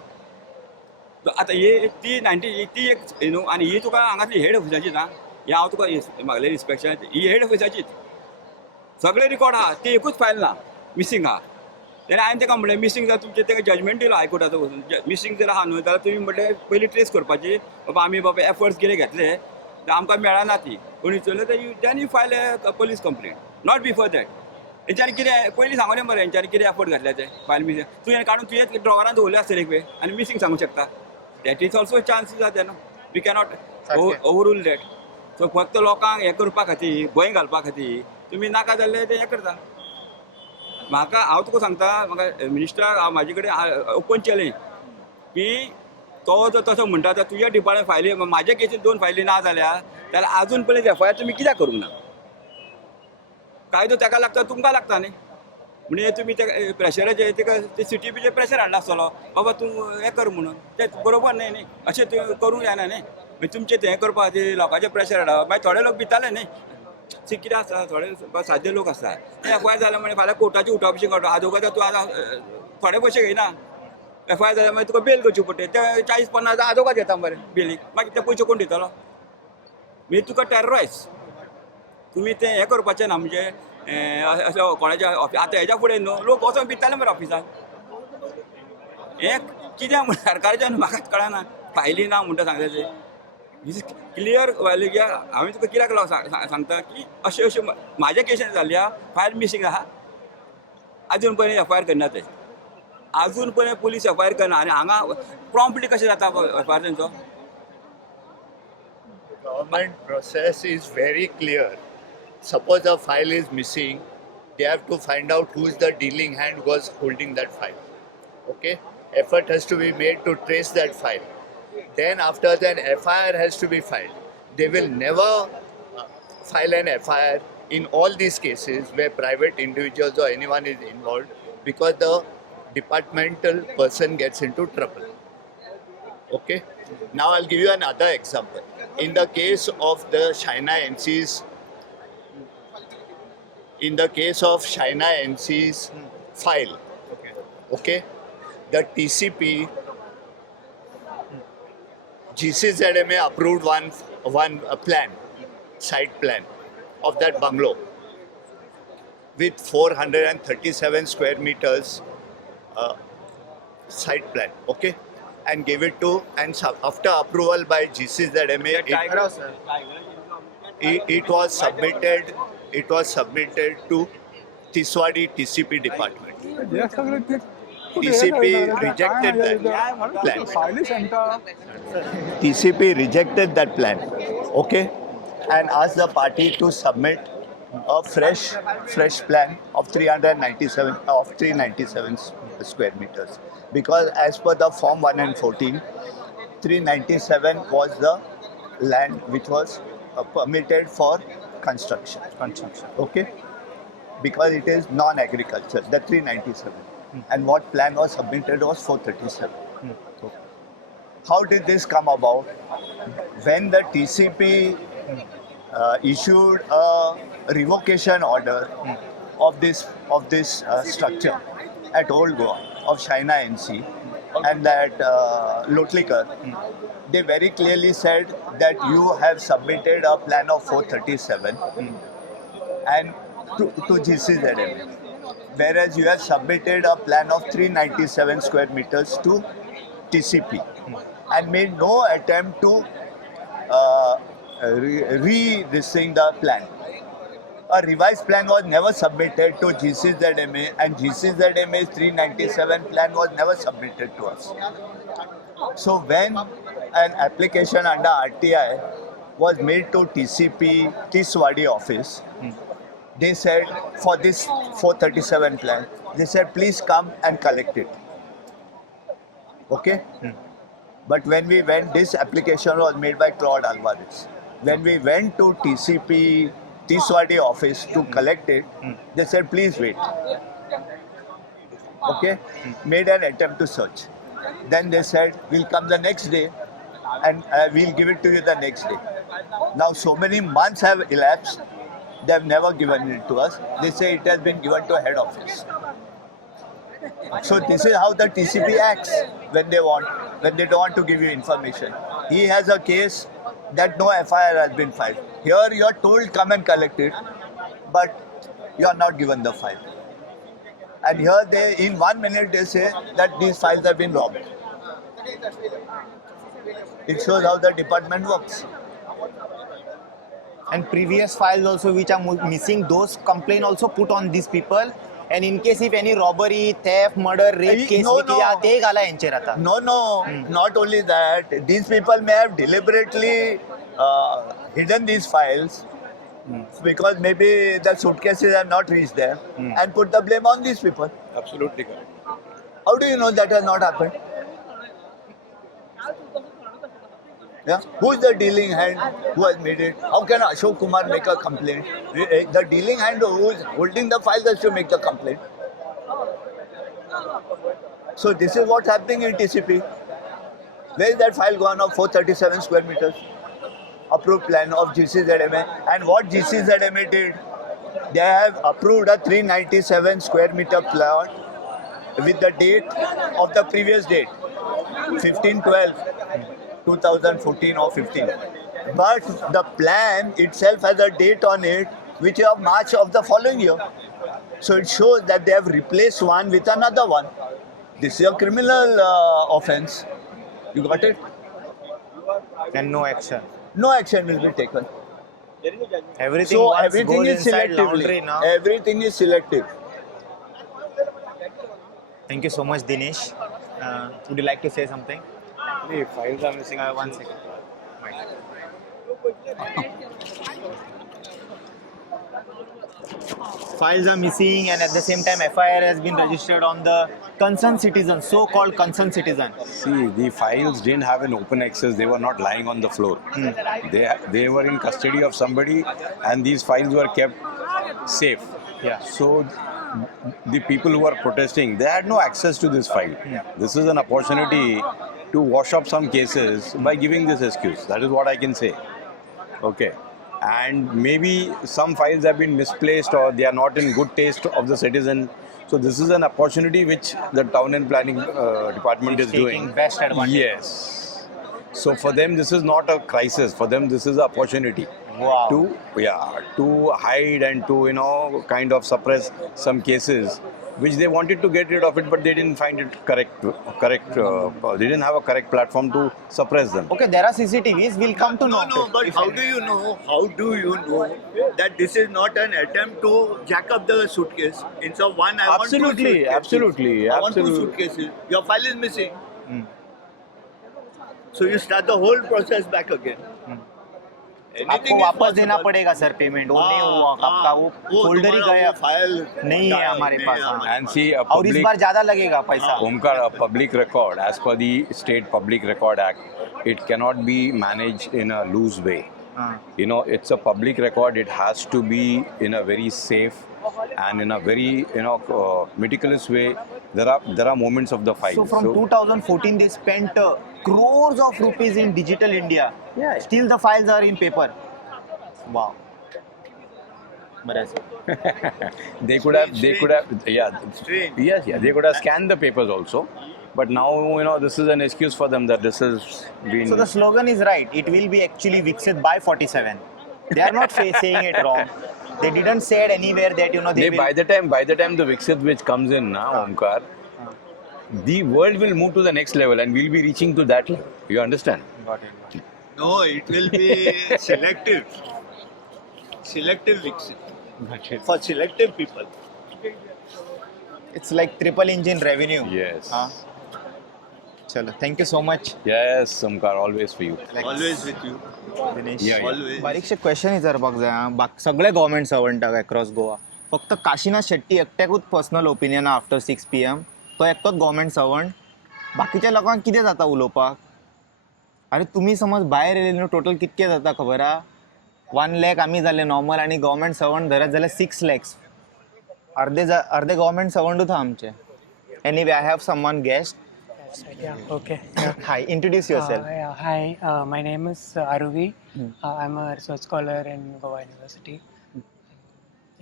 आतां ती एक न्हू आनी ही तुका हांगातली हेड ऑफिसाची ना हे हांव तुका मागलें इन्स्पेक्शन ही हेड ऑफिसाचीच सगळे रिकॉर्ड आहा ती एकूच फायल ना मिसींग आहा. जाल्यार हांवें ताका म्हणलें मिसींग जर तुमचें ताका जजमेंट दिलो हायकोर्टाचो वचून मिसींग जर आहा न्हू जाल्यार तुमी म्हणलें पयलीं ट्रेस करपाची बाबा आमी बाबा एफर्ट्स कितें घेतले आमकां मेळना ती कोणी चलले then you file police complaint not before that. हेंच्यांनी कितें पयलीं सांगलें मरे हेंच्यांनी कितें एफर्ट घातले ते फायल मिसींग तुवें काडून तुवें ड्रॉवरान दवरलें आसतलें एक वेळ आनी मिसींग सांगूंक शकता. दॅट इज ऑल्सो चान्सीस आहा तेन्ना we cannot overrule that. So फक्त लोकांक हें करपा खातीर भंय घालपा खातीर तुमी नाका जाल्ले तें हें करता. म्हाका हांव तुका सांगता म्हाका मिनिस्टराक हांव म्हाजे कडेन ओपन चॅलेंज की तो जर तसो म्हणटा तर तुज्या डिपार्टमेंट फायली म्हाज्या केसीन 2 फायली ना जाल्यार आजून पयलीं FIR तुमी कित्याक करूंक ना. कायदो ताका लागता तुमकां लागता न्ही म्हणजे तुमी ते प्रेशराचेर ताका ते CTPचेर प्रेशर हाडला आसतलो बाबा तूं हें कर म्हणून तें बरोबर न्ही अशें तुवें करूंक जायना न्ही. मागीर तुमचें तें करपा खातीर लोकांचेर प्रेशर हाडप मागीर थोडे लोक भिताले न्ही. कितें आसा थोडे सादे लोक आसा ते FIR जाले म्हणजे फाल्यां कोर्टाची उठोवपाची काडटा आजोगाद तूं आतां थोडे पयशे घेयना FIR जाल्यार मागीर तुका बेल करची पडटा ते 40-50 आजोगाद येता मरे बेलीक मागीर ते पयशे कोण दितलो. म्हणजे तुका टेररायज तुम्ही ते हें करपाचें ना म्हणजे असो कोणाच्या आतां हेज्या फुडें न्हू लोक वचोन भिताले मरे ऑफिसान हें कित्याक म्हण सरकाराच्यान म्हाकाच कळना फायली ना म्हणटा सांगता ते दीस क्लियर हांवें तुका कित्याक सांगता की अशें अशें म्हाज्या केसीन जाल्ल्या फायल मिसींग आहा अजून पर्यंत एफआयआर करना ते अजून पर्यंत पुलीस एफआयआर करना आनी हांगा प्रॉम्प्टली कशें जाता एफआयआर तेंचो Government process is very clear. Suppose a file is missing, they have to find out who is the dealing hand who was holding that file. Okay? Effort has to be made to trace that file. Then after that, FIR has to be filed. They will never file an FIR in all these cases where private individuals or anyone is involved because the departmental person gets into trouble. Okay? Now I'll give you another example. In the case of the China NC's file, okay, the TCP GCZMA approved one plan, site plan of that bungalow with 437 square meters site plan, okay, and gave it to, and after approval by GCZMA, it was submitted to Tiswadi TCP department. TCP rejected that plan. TCP rejected that plan, okay, and asked the party to submit a fresh plan of 397 square meters, because as per the form 1 and 14, 397 was the land which was permitted for construction, okay, because it is non-agriculture, the 397, and what plan was submitted was 437. How did this come about? When the TCP issued a revocation order of this structure at Old Goa of China NC and that Lotlikar, they very clearly said that you have submitted a plan of 437 and to GCZMA, whereas you have submitted a plan of 397 square meters to TCP and made no attempt to re-listing the plan. A revised plan was never submitted to GCZMA, and GCZMA's 397 plan was never submitted to us. So when an application under RTI was made to TCP Tiswadi office, they said for this 437 plan, they said please come and collect it. Okay? But when we went, this application was made by Claude Alvarez. When we went to TCP Tiswadi office to collect it, they said please wait. Okay? Made an attempt to search. Then they said we'll come the next day and we'll give it to you the next day. Now so many months have elapsed, they have never given it to us. They say it has been given to head office. So this is how the TCP acts when they don't want to give you information. He has a case that no FIR has been filed. Here you are told come and collect it, but you are not given the file. And here they, in 1 minute, they say that these files have been robbed. It shows how the department works. And previous files also which are missing, those complaint also put on these people. And in case if any robbery, theft, murder, rape case, No. Not only that, these people may have deliberately hidden these files because maybe the suitcases have not reached there and put the blame on these people. Absolutely correct. How do you know that has not happened? Yeah? Who is the dealing hand who has made it? How can Ashok Kumar make a complaint? The dealing hand who is holding the files has to make the complaint. So this is what's happening in TCP. Where is that file gone of 437 square meters? Approved plan of GCZMA. And what GCZMA did, they have approved a 397 square meter plan with the date of the previous date, 15/12/2014 or 15. But the plan itself has a date on it, which is of March of the following year. So it shows that they have replaced one with another one. This is a criminal offense. You got it? And no action. No action will be taken. Everything So once everything goes is inside selective. laundry now. Everything is selective. Thank you so much, Dinesh. Would you like to say something? files are missing. 1 second. Files are missing, and at the same time, FIR has been registered on the concerned citizen, so-called concerned citizen. See, the files didn't have an open access. They were not lying on the floor. They were in custody of somebody, and these files were kept safe. Yeah. So the people who are protesting, they had no access to this file. This is an opportunity to wash up some cases by giving this excuse. That is what I can say. Okay. And maybe some files have been misplaced or they are not in good taste of the citizen. So this is an opportunity which the town and planning department is doing. Taking best advantage. Yes. So for them, this is not a crisis. For them, this is an opportunity Wow. to hide and to kind of suppress some cases which they wanted to get rid of it, but they didn't find it correct. They didn't have a correct platform to suppress them. Okay, there are CCTVs. We'll come to know. No, but how do you know? How do you know that this is not an attempt to jack up the suitcase? Instead of one, I want two Absolutely, suitcases. absolutely, I want two absolutely. suitcases. Your file is missing. So you start the whole process back again. आपको Anything is वापस देना possible. पड़ेगा सर पेमेंट वो नहीं हुआ आपका वो फोल्डर ही तुम्हारा गया वो फाइल नहीं है हमारे पास हाँ। And see, a और इस public, बार ज्यादा लगेगा पैसा Omkar, a public record, as per the State Public Record Act, it cannot be managed in a loose way. हाँ। It's a public record. It has to be in a very safe and in a very, meticulous way. There are moments of the file. So from 2014 they spent crores of rupees in digital India. Yeah. Still the files are in paper. Wow. बरं. they could have, yeah, Strange. yes, yeah, they could have scanned the papers also. But now, this is an excuse for them that this has been. So the slogan is right. It will be actually Viksit by 47. They are not saying it wrong. They didn't say it anywhere that they will. by the time the Viksit which comes in now, Omkar, the world will move to the next level and we'll be reaching to that level. You understand? Got it. No, it will be selective. Selective Viksit. Got it. For selective people. It's like triple engine revenue. Yes. हाँ. चलो, thank you so much. Yes, Omkar, always for you. Always with you. Dinesh. Yeah, yeah. Always. बारीकशे क्वेश्चन विचारपाक जाय हां. सगळे गव्हर्मेंट सर्वंटाक अक्रॉस गोवा फक्त काशीनाथ शेट्टी एकट्याकूच पर्सनल ओपिनियन आफ्टर 6 PM तो एकटोच गव्हर्मेंट सर्वंट बाकीच्या लोकांक कितें जाता उलोवपाक अरे तुमी समज भायर येयले न्हू टोटल कितके जाता खबर आहा 1 lakh आमी जाले नॉर्मल आणि गव्हर्मेंट सर्वंट धरत जाल्यार 6 lakhs अर्धे गव्हर्मेंट सर्वंटूच आहा आमचे anyway I have someone guest Yeah, okay. High introduce yourself Hi, my name is Aruvi. I'm a research scholar in Goa University.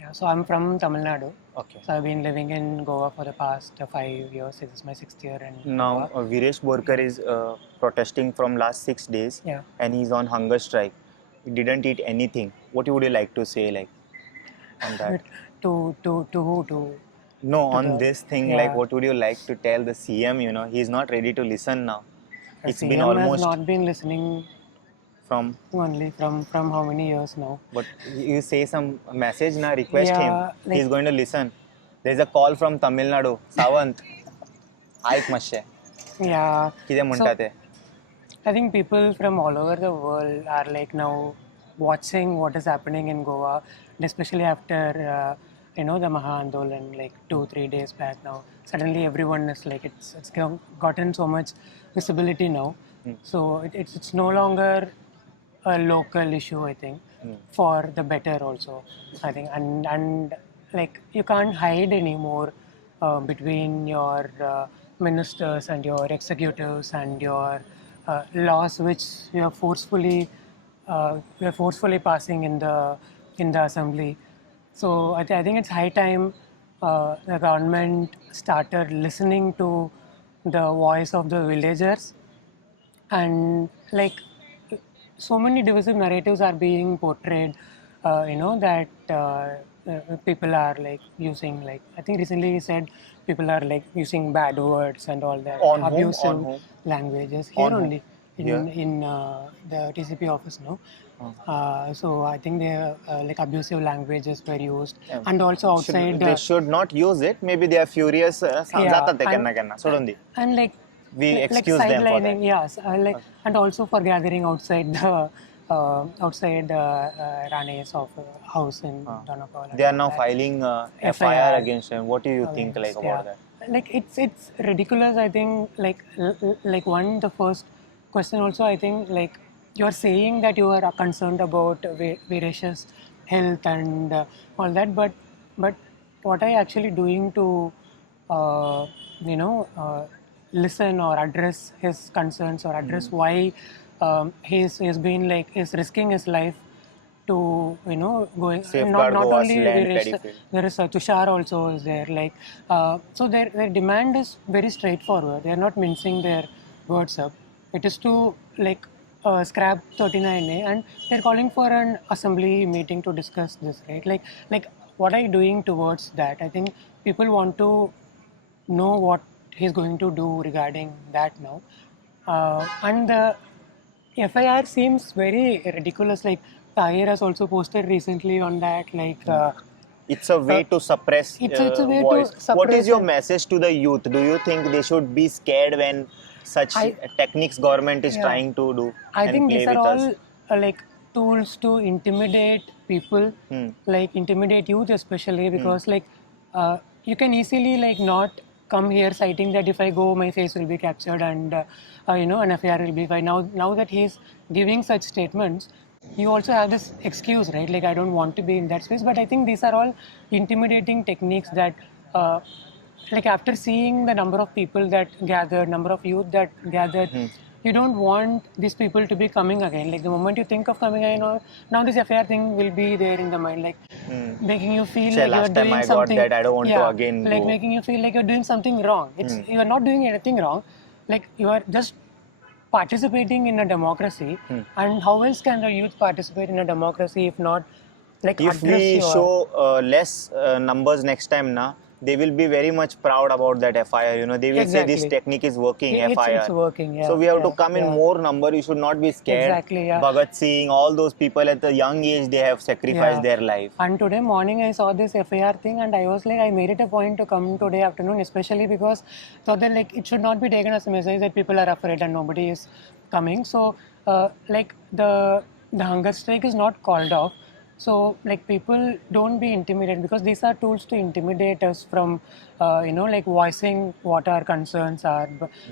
Yeah, so I'm from Tamil Nadu. Okay. So I've been living in Goa for the past 5 years. This is my 6th year in Now, Goa. Viresh Borkar is protesting from last 6 days, Yeah. and he's on hunger strike. He didn't eat anything. What would you like to say, on that? To who? No, To on the- this thing, yeah. what would you like to tell the CM? He's not ready to listen now. The It's been CM has almost not been listening from. only from how many years now? But you say some message now. Request Yeah, him. He's going to listen. There's a call from Tamil Nadu. Sawant. ऐक मातशें Yeah. कितें म्हणटा ते. I think people from all over the world are like now watching what is happening in Goa, and especially after the Maha Andolan like 2-3 days back now. Suddenly everyone is like it's gotten so much visibility now. So it's no longer a local issue, I think, for the better also. I think and like you can't hide anymore between your ministers and your executives and your laws which you are forcefully passing in the assembly. So I think it's high time the government started listening to the voice of the villagers and like so many divisive narratives are being portrayed, that people are like using, like, I think recently he said people are like using bad words and all that, On whom? abusive On whom? languages here On whom? only in the TCP office, no. So I think they like abusive languages were used, and also outside. They should not use it. Maybe they are furious. जातात ते and- केन्ना केन्ना सोडून दी. and like We like excuse them for sidelining, that. yes, like, and also for gathering outside the Rane's of house in Donapal. They are now filing FIR FIR against him. What do you think like about that? Like it's ridiculous. I think like one, the first question also, I think, like, you're saying that you are concerned about Viresh's health and all that, but what are you actually doing to listen or address his concerns or address why he's been like is risking his life to going Safeguard not Goa's only land Viresh, periphery. there is Tushar also is there, like so their demand is very straightforward. They are not mincing their words up. It is to like scrap 39A, and they're calling for an assembly meeting to discuss this, right? Like what are you doing towards that? I think people want to know what he's going to do regarding that now, and the FIR seems very ridiculous. Like Tahir has also posted recently on that, like. It's a way to suppress it's a way to voice. What suppress is your it. message to the youth? Do you think they should be scared when such techniques government is Yeah. trying to do I and think play these with are all us? like tools to intimidate people, like intimidate youth especially, because like you can easily like not come here citing that if I go my face will be captured and an FIR will be fine. Now that he's giving such statements, you also have this excuse, right? Like I don't want to be in that space. But I think these are all intimidating techniques that like after seeing the number of people that gathered, number of youth that gathered, you don't want these people to be coming again. Like the moment you think of coming again, now this FIR thing will be there in the mind, like making you feel Say, like last you're time doing I got something. that, I don't want to again like go. making you feel like you're doing something wrong. It's you are not doing anything wrong. Like you are just participating in a democracy. And how else can the youth participate in a democracy if not like If address we your- show less numbers next time, they will be very much proud about that FIR. They will say this Exactly. technique is working, It's FIR. working, yeah, So we have to yeah, come in yeah. more number. You should not be scared. Exactly, yeah. Bhagat Singh, all those people at the young age, they have sacrificed their life. And today morning I saw this FIR thing and I was like, I made it a point to come today afternoon, especially because thought that like it should not be taken as a message that people are afraid and nobody is coming. So like the hunger strike is not called off. So like people don't be intimidated because these are tools to intimidate us from like voicing what our concerns are.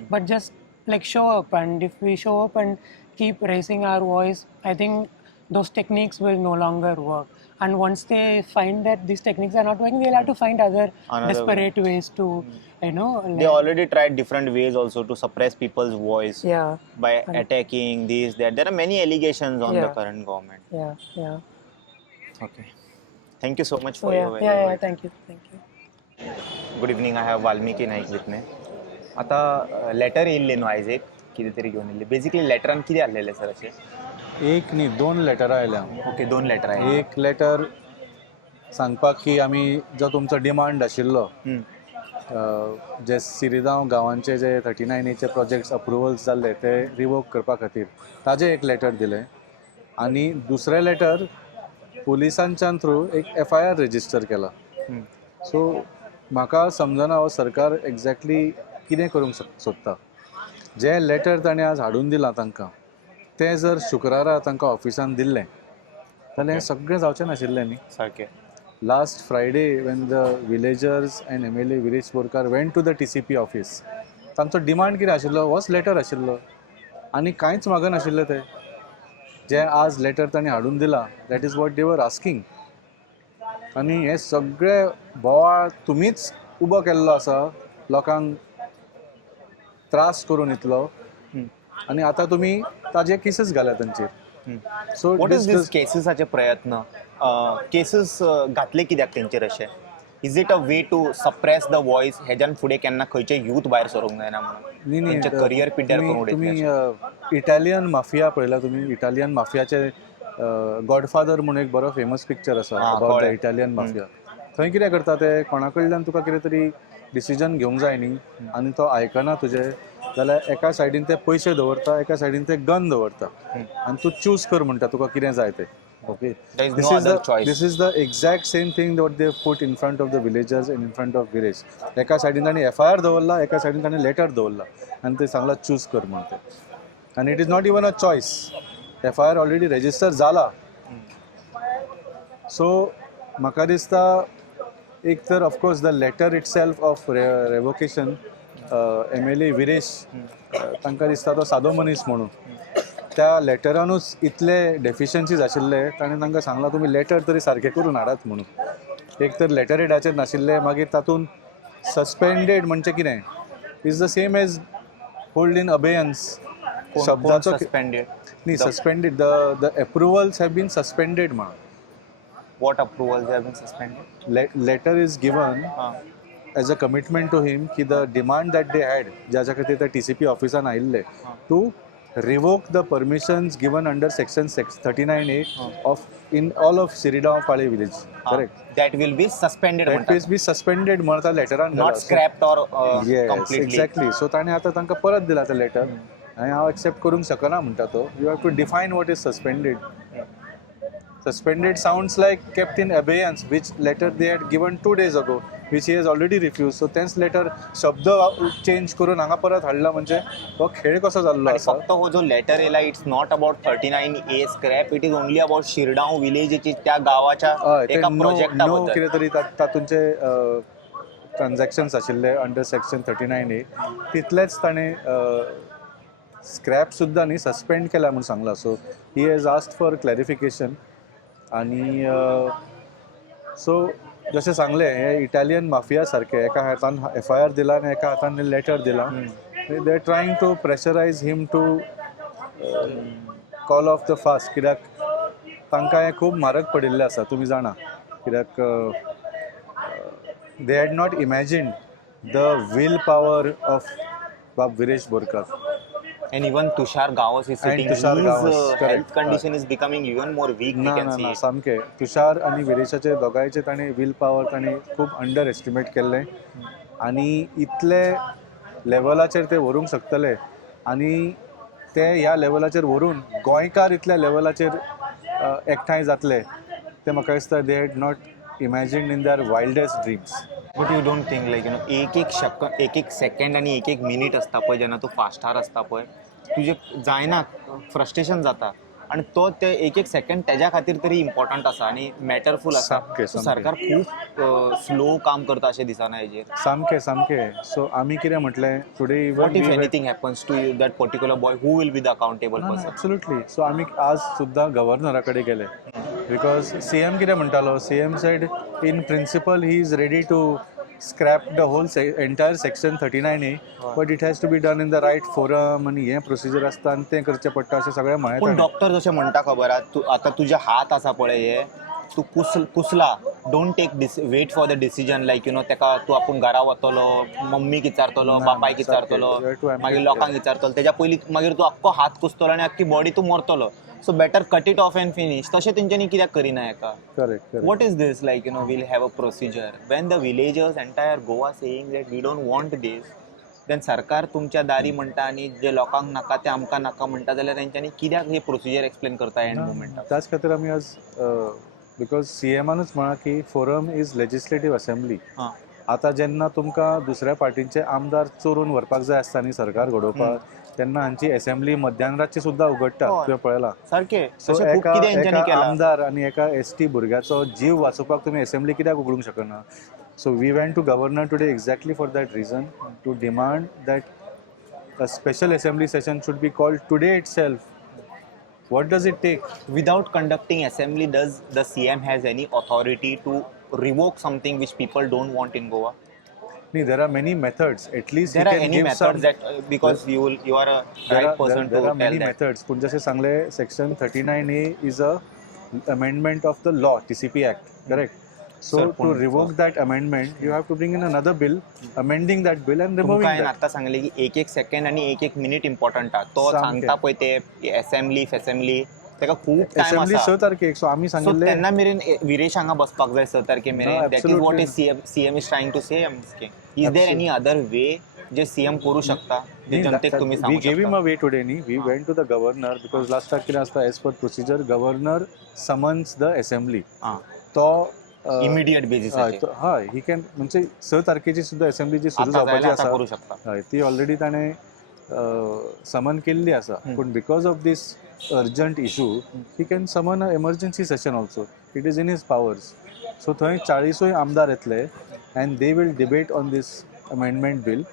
But just like show up, and if we show up and keep raising our voice, I think those techniques will no longer work. And once they find that these techniques are not working, they'll have to find other Another desperate ways to They like, already tried different ways also to suppress people's voice yeah, by attacking this, that. There are many allegations on the Yeah. current government. yeah. Okay. Thank you so much So for your yeah, thank you. Good evening. I have Valmiki Naik with me. आता लेटर येयल्ले न्हू आयज एक कितें तरी घेवन येयल्ले. बेसिकली लेटरान कितें आहलेलें सर अशें? एक न्ही 2 लेटरां आयल्या. ओके, 2 लेटर आहे. एक लेटर सांगपाक की आमी जो तुमचो डिमांड आशिल्लो जे सिरिगांव गांवांचे जे 39A प्रोजेक्ट्स अप्रुवल्स जाल्ले ते रिवोक करपा खातीर ताजें एक लेटर दिलें. आनी दुसरें लेटर पुलिसांच्या थ्रू एक FIR रेजिस्टर केला. सो म्हाका समजना हो सरकार एक्झॅक्टली कितें करूंक सोदता. जें लेटर ताणें आज हाडून दिलां तांकां तें जर शुक्रारा तांकां ऑफिसान दिल्लें जाल्यार हें सगळें जावचें नाशिल्लें न्ही. सारकें. Last Friday, when the villagers and MLA Viresh Borkar went to the TCP office, तांचो डिमांड कितें आशिल्लो? होच लेटर आशिल्लो आनी कांयच मागन आशिल्लें तें. जें आज लेटर ताणें हाडून दिलां, that is what they were asking. आनी हें सगळें बोवाळ तुमीच उबो केल्लो आसा लोकांक त्रास करून इतलो, आनी आतां तुमी ताजे केसीस घाल्या तांचेर. सो वॉट इज दीस केसीसाचे प्रयत्न? केसीस घातले कित्याक तेंचेर अशें? Is it a way to suppress the voice हेज्यान फुडें केन्ना खंयचे यूथ भायर सरूंक जायना म्हणून न्ही तेंचे करियर पिड्ड्यार करून तुम्ही उडयतले इटालियन माफिया पळयला तुम्ही इटालियन माफियाचे गॉडफादर म्हणून एक बरो फेमस पिक्चर आसा हा, अबाउट द कळ्ळें. इटालियन माफिया थंय कितें करता ते कोणा कडल्यान तुका कितें तरी डिसिजन घेवंक जाय न्ही आनी तो आयकना तुजें जाल्यार एका सायडीन ते पयशे दवरता एका सायडीन ते गन दवरता आनी तू चूज कर म्हणटा तुका कितें जाय तें okay There is no other choice. This is the exact same thing what they put in front of the villagers in front of village एका सायडीन तांणी FIR दवरला एका सायडीन तांणी लेटर दवरला आनी ते सांगला चूज कर म्हणून ते आनी it is not even a choice FIR already register जाला सो म्हाका दिसता एक तर of course the letter itself of revocation MLA Viresh तांकां दिसता तो सादो मनीस म्हणून त्या लेटरानूच इतले डेफिशियन्सीज आशिल्ले ताणें तांकां सांगलां तुमी लेटर तरी सारकें करून हाडात म्हणून एक तर लेटर हेडाचेर नाशिल्ले मागीर तातूंत सस्पेंडेड म्हणजे कितें is the same as hold in abeyance शब्दाचो सस्पेंडेड न्ही suspended the approvals have been suspended म्हणून what approvals have been suspended letter is given as a commitment to him की the demand that they had ज्याच्या खातीर ते TCP ऑफिसान आयिल्ले to revoke the permissions given under section 39A of in all of Siridao Pale village. Correct. That will be suspended. That will be suspended म्हणता लेटरान Not scrapped or yes, completely. exactly. So ताणे आता तांकां परत दिला ते लेटर आनी हांव एक्सेप्ट करूंक शकना म्हणटा तो you have to define what is suspended Suspended sounds like kept in abeyance, which letter they had given 2 days ago, which he has already refused. So तेंच लेटर शब्द चेंज करून हांगा परत हाडला म्हणजे हो खेळ कसो जाल्लो आणि आसा फक्त हो जो लेटर येला it's not about 39A scrap it is only about Shirdav विलेजची त्या गावाच्या एका प्रोजेक्टा नो बद्दल कितें तरी तातूंचे ट्रान्झॅक्शन्स आशिल्ले अंडर सेक्शन 39A तितलेच ताणें स्क्रॅप सुद्दां न्ही सस्पेंड केला म्हणून सांगला so he has asked for clarification आनी सो जशें सांगलें हे इटालियन माफिया सारके एका हातान FIR दिला आनी एका हातान लेटर दिला they are trying to pressurise him to call off the fast कित्याक तांकां हें खूब म्हारग पडिल्लें आसा तुमी जाणा कित्याक they had not imagined the will power of Bab Viresh Borkar and even Tushar Gawas is sitting Tushar his Gawas, health correct. condition is becoming even more weak we ना can ना see ना it. सामकें तुषार आनी विरेशाचे दोगांयचे ताणें वील पावर ताणें खूब अंडर एस्टिमेट केल्लें आनी इतले लेवलाचेर ते व्हरूंक शकतले आनी ते ह्या लेवलाचेर व्हरून गोंयकार इतल्या लेवलाचेर एकठांय जातले ते म्हाका दिसता they had not imagined in their wildest dreams but you don't think like एक एक सेकंड आणि एक मिनीट असता पळय जेन्ना तूं फास्टार असता पळय तुजे जायना फ्रस्ट्रेशन जाता आणि तो ते एक सेकंड तेज्या खातीर तरी इम्पॉर्टंट आसा आणि मॅटरफूल आसा सामकें, सो सामकें. सरकार खूब स्लो काम करता अशें दिसना हेजेर सामकें सामकें सो आमी कितें म्हटलें today what if anything happens to that particular boy who will be the accountable person absolutely so आमी आज सुद्दां गव्हर्नरा कडेन गेले बिकॉज CM कितें म्हणटालो CM said in principle he is ready to scrap the whole entire section 39A but it has to be done in the right forum आणि हे प्रोसिजर आसता आनी तें करचें पडटा अशें सगळें म्हळें पूण डॉक्टर जशें म्हणटा खबर आहा तूं आतां तुजे हात आसा पळय हे तूं कुसला don't take wait for the decision like तेका तूं आपूण घरा वतलो मम्मीक विचारतलो बापायक विचारतलो मागीर लोकांक विचारतलो तेज्या पयलीं मागीर तूं आख्खो हात कुसतलो आनी आख्खी बॉडी तूं मरतलो so better cut it off and finish तशें तेंच्यांनी कित्याक करिना हेका correct what is this like we'll have a procedure when the villagers entire Goa saying that we don't want this then सरकार तुमच्या दारी म्हणटा आणि जे लोकांक नाका ते आमकां नाका म्हणटा जाल्यार तेंच्यांनी कित्याक हे प्रोसिजर एक्सप्लेन करता एंड मुवमेंटाक त्याच खातीर आमी आज बिकॉज CMनूच म्हणा की फोरम इज लेजिस्लेटीव असेंब्ली आतां जेन्ना तुमकां दुसऱ्या पार्टींचे आमदार चोरून व्हरपाक जाय आसता न्ही सरकार घडोवपाक तेन्ना हांची असेंब्ली मध्यान रातची सुद्दां उगडटा तुवें पळयलां सारकें सो तशें खूब कितें एका तेंच्यांनी केलां आमदार आनी एका ST भुरग्याचो जीव वाचोवपाक तुमी असेंब्ली कित्याक उगडूंक शकना so we went to governor today exactly for that reason to demand that a special assembly session should be called today itself what does it take without conducting assembly does the CM has any authority to revoke something which people don't want in Goa? No, there are many methods. At least There are any methods that because you are a right person there to are many tell that. methods. पूण जशें सांगलें section 39A is a amendment of the law TCP Act, correct? So to revoke that amendment, you have to bring in another bill, amending that bill and removing तुमकां हांवें that. आतां सांगलें की एक सेकंड आनी एक मिनिट इम्पॉर्टंट आहा तो सामकें. सांगता पळय ते असेंब्ली ताका खूब टायम Assembly आसा 6 तारखेक, सो आमी सो सांगिल्ले तेन्ना मेरेन विरेश हांगा बसपाक जाय 6 तारखे No, मेरेन that is what absolutely is CM is trying to say is there any other way जे सीएम करू शकता जे जनतेक तुमी we सांगू gave him शकता a way today नी we went to the governor because last time कितें आसता as per procedure governor summons the assembly हां तो इमिडिएट बेजिसाचेर हय ही कॅन म्हणजे 6 तारखेची सुद्धा असेंब्ली जी सुरू आतां जावपाची जायला आतां आसा करू शकता हय ती ऑलरेडी ताणें समन केल्ली आसा पूण because of this urgent issue he can summon a emergency session also it is in his powers so थंय 40 आमदार येतले and they will debate on this amendment bill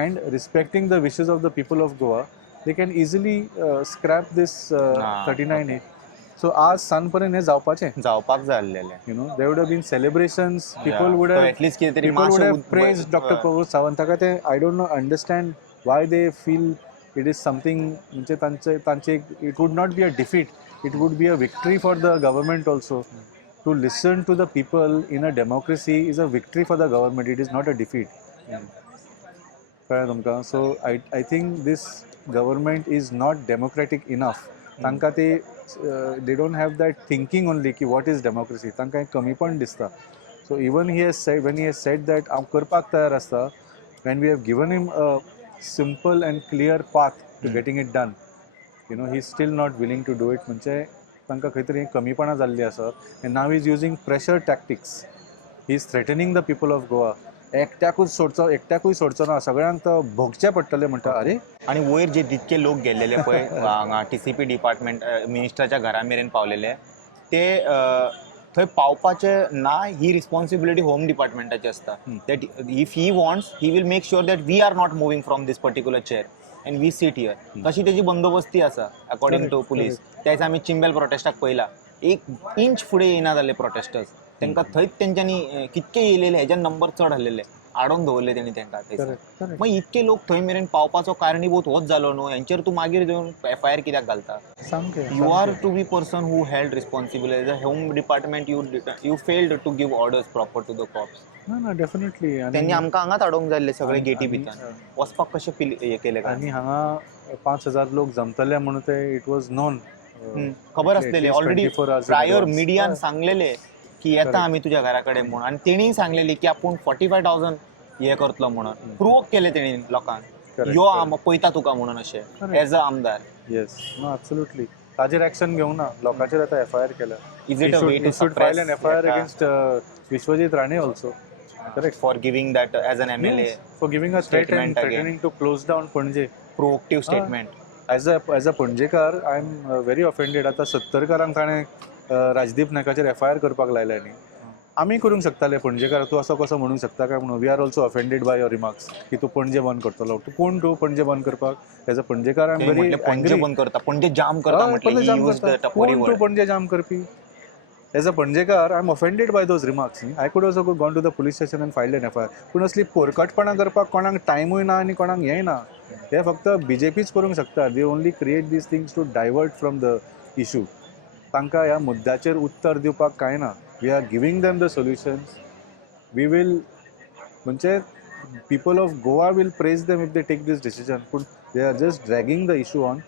and respecting the wishes of the people of Goa they can easily scrap this 39A so आज सान पर्यंत हें जावपाक जाय आसलेलें you know there would have been celebrations people would so have at least कितें तरी people would मातशें have praised Dr. Prabhu Sawant ते I don't know understand why they feel it is something म्हणजे तांचे it would not be a defeat it would be a victory for the government also to listen to the people in a democracy is a victory for the government it is not a defeat कळ्ळें तुमकां so I think this government is not democratic enough तांकां ते they don't have that thinking only की what is democracy तांकां एक कमीपण दिसता so even he has said when he has said that हांव करपाक तयार आसता when we have given him a simple and clear path to getting it done you know he's still not willing to do it म्हणजे तांकां खंय तरी कमीपणां जाल्ली आसा and now he is using pressure tactics he is threatening the people of Goa एकट्याकूय सोडचो ना सगळ्यांक तो भोगचें पडटलें म्हणटा अरे आणि वयर जे जितके लोक गेल्लेले पळय हांगा TCP डिपार्टमेंट मिनिस्टराच्या घरा मेरेन पावलेले ते थंय पावपाचे ना ही रिस्पॉन्सिबिलिटी होम डिपार्टमेंटाची आसता that if he wants he will make sure that we are not moving from this particular chair and we sit here तशी तेजी बंदोबस्ती आसा अकॉर्डिंग टू पुलीस त्या दिसा आमी चिंबेल प्रोटेस्टाक पळयला 1 इंच फुडें येना जाल्ले प्रोटेस्टर्स तांकां थंयच तेंच्यांनी कितके येयलेले हेजे नंबर चड आसलेले आडोवन दवरले तेणी तांकां थंयसर मग इतके लोक थंय मेरेन पावपाचो कारणीभूत होच जालो न्हू हेंचेर तूं मागीर घेवन FIR कित्याक घालता you are to be person who held responsible as a home department you failed to give orders proper to the cops ना डेफिनेटली त्यांनी आमकां हांगाच हाडूंक जाय सगळे गेटी भितर वचपाक कशें हे केले काय आनी हांगा 5000 लोक जमतले म्हणून ते इट वॉज नोन खबर असलेले ऑलरेडी प्रायर मिडियान सांगलेले की येता आमी तुज्या घरा कडेन म्हणून आनी तेणी सांगलेली की आपूण 45,000 हे करतलो म्हणून प्रूव केले तेणी लोकांक यो पळयता तुका म्हणून अशें एज अ आमदार येस नो एब्सोल्युटली ताजेर एक्शन घेवं ना लोकांचेर आतां FIR केला is it a way to file an FIR against Vishwajit Rane also correct for giving that as an MLA for giving a threat and threatening to close down Panaji proactive statement as a पणजेकार आय एम व्हेरी ऑफेंडेड आतां 70कारांक ताणें राजदीप नायकाचेर FIR करपाक लायल्या न्ही आमी करूंक शकताले पणजेकार तूं असो कसो म्हणूंक शकता काय म्हणून we are also offended by your remarks की तूं पणजे बंद करतलो तूं कोण तूं पणजे बंद करपाक एज अ पणजेकार आय एम व्हेरी पणजे बंद करता पणजे जाम करता म्हटलें कोण तूं पणजे जाम करपी एज अ पणजेकार I am offended by those remarks न्ही I could also gone to the police station and filed an FIR पूण असली पोरकटपणां करपाक कोणाक टायमूय ना आनी कोणाक हेंय ना हे फक्त BJPच करूंक शकता they only create this things to divert from the issue तांकां ह्या मुद्द्याचेर उत्तर दिवपाक कांय ना we are giving them the solutions we will म्हणजे people of Goa will praise them if they take this decision पूण they are just dragging the issue on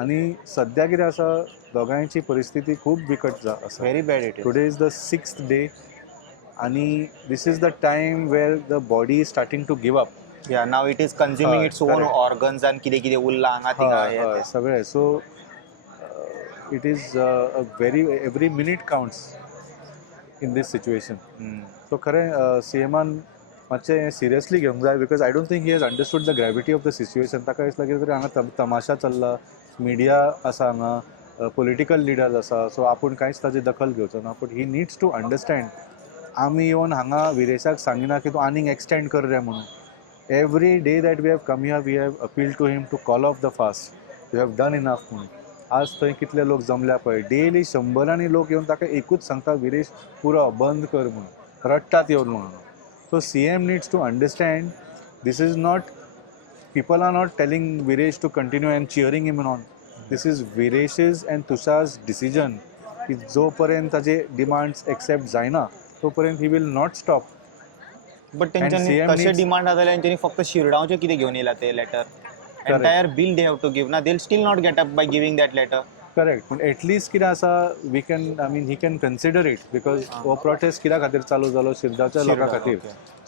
आनी सद्या कितें आसा दोगांयची परिस्थिती खूब बिकट आसा very bad it today is the 6th day आनी this is the time where the body is starting to give up या नाव it is consuming its own organs आनी कितें कितें उरलां हांगा थिंगा सगळें so it is a very every minute counts in this situation so खरें CMan मातशें सिरियसली घेवंक जाय because I don't think he has understood the gravity of the situation ताका दिसता कितें तरी हांगा तमाशा चल्ला मिडिया आसा हांगा पॉलिटिकल लिडर्स आसा सो आपूण कांयच ताजी दखल घेवचो ना but he needs to understand आमी येवन हांगा विरेशाक सांगिना की तूं आनीक एक्सटेंड कर रे म्हणून every day that we have come here we have appeal to him to call off the fast you have done enough म्हणून आज थंय कितले लोक जमल्या पळय डेली 100 लोक येवन ताका एकूच सांगता विरेश पुरो बंद कर म्हणून रडटात येवन म्हणून so CM needs to understand this is not people are not telling Viresh to continue and cheering him on. This is Viresh's and Tushar's decision की जो पर्यंत ताजे डिमांड्स एक्सेप्ट जायना तोपर्यंत he will not stop. But त्यांच्यानी CM कसे needs- डिमांड जाताले त्यांच्यानी फक्त शिरडावचे किती घेऊन येला ते letter entire bill they have to give ना they still not get up by giving that letter. Correct. पूण एटलीस्ट कितें आसा we can I mean he can consider it because हो प्रोटेस्ट कित्या खातीर चालू जालो शिरदाच्या लोकां खातीर.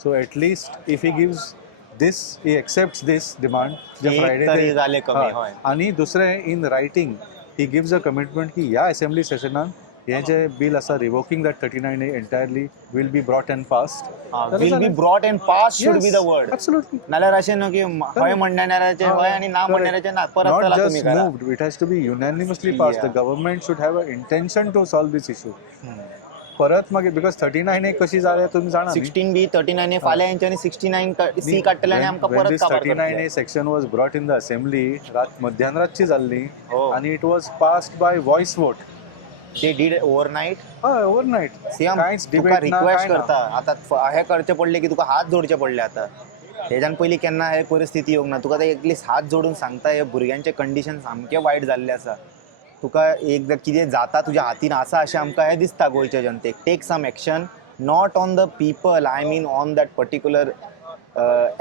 So at least if he gives this he accepts this demand जे एक फ्रायडे तरी झाले कमी, होय. आणि दुसरें in writing he gives a commitment की ह्या असेंब्ली सेशनान हे जे बिल आसा revoking that 39A entirely will be brought and past. Will be brought and pass should be the word. Absolutely. नाल्यार अशें न्हू की हय म्हणणाऱ्याचे हय आणि ना म्हणणाऱ्याचे ना परत Not चला just तुम्ही करा. moved, it has to be unanimously passed. Yeah. The government should have an intention to solve this issue. परत मागीर बिकॉज 39A कशी जाले तुम्ही जाणा न्ही? 16B 39A फाल्यां यांच्यानी 69C काडटले आणि आमकां When परत this काबार 39A section was brought in the assembly, मध्यानरातची जाल्ली हो. आणि it was passed by voice vote. They did overnight. हय ओव्हरनाईट. सीएम कांयच तुका डिबेट ना रिक्वेस्ट काय करता आता हे करचे पडले की तुका हात जोडचे पडले आता. तेज्यान पयलीं केन्ना हे परिस्थिती येवंक ना. तुका ते एटलीस्ट हात जोडून सांगता हे भुरग्यांचे कंडिशन सामके वायट जाल्ले आसा. तुका एकदां कितें जाता तुज्या हातीन आसा अशें आमकां हें दिसता गोंयच्या जनतेक. Take some action not on the people I mean on that particular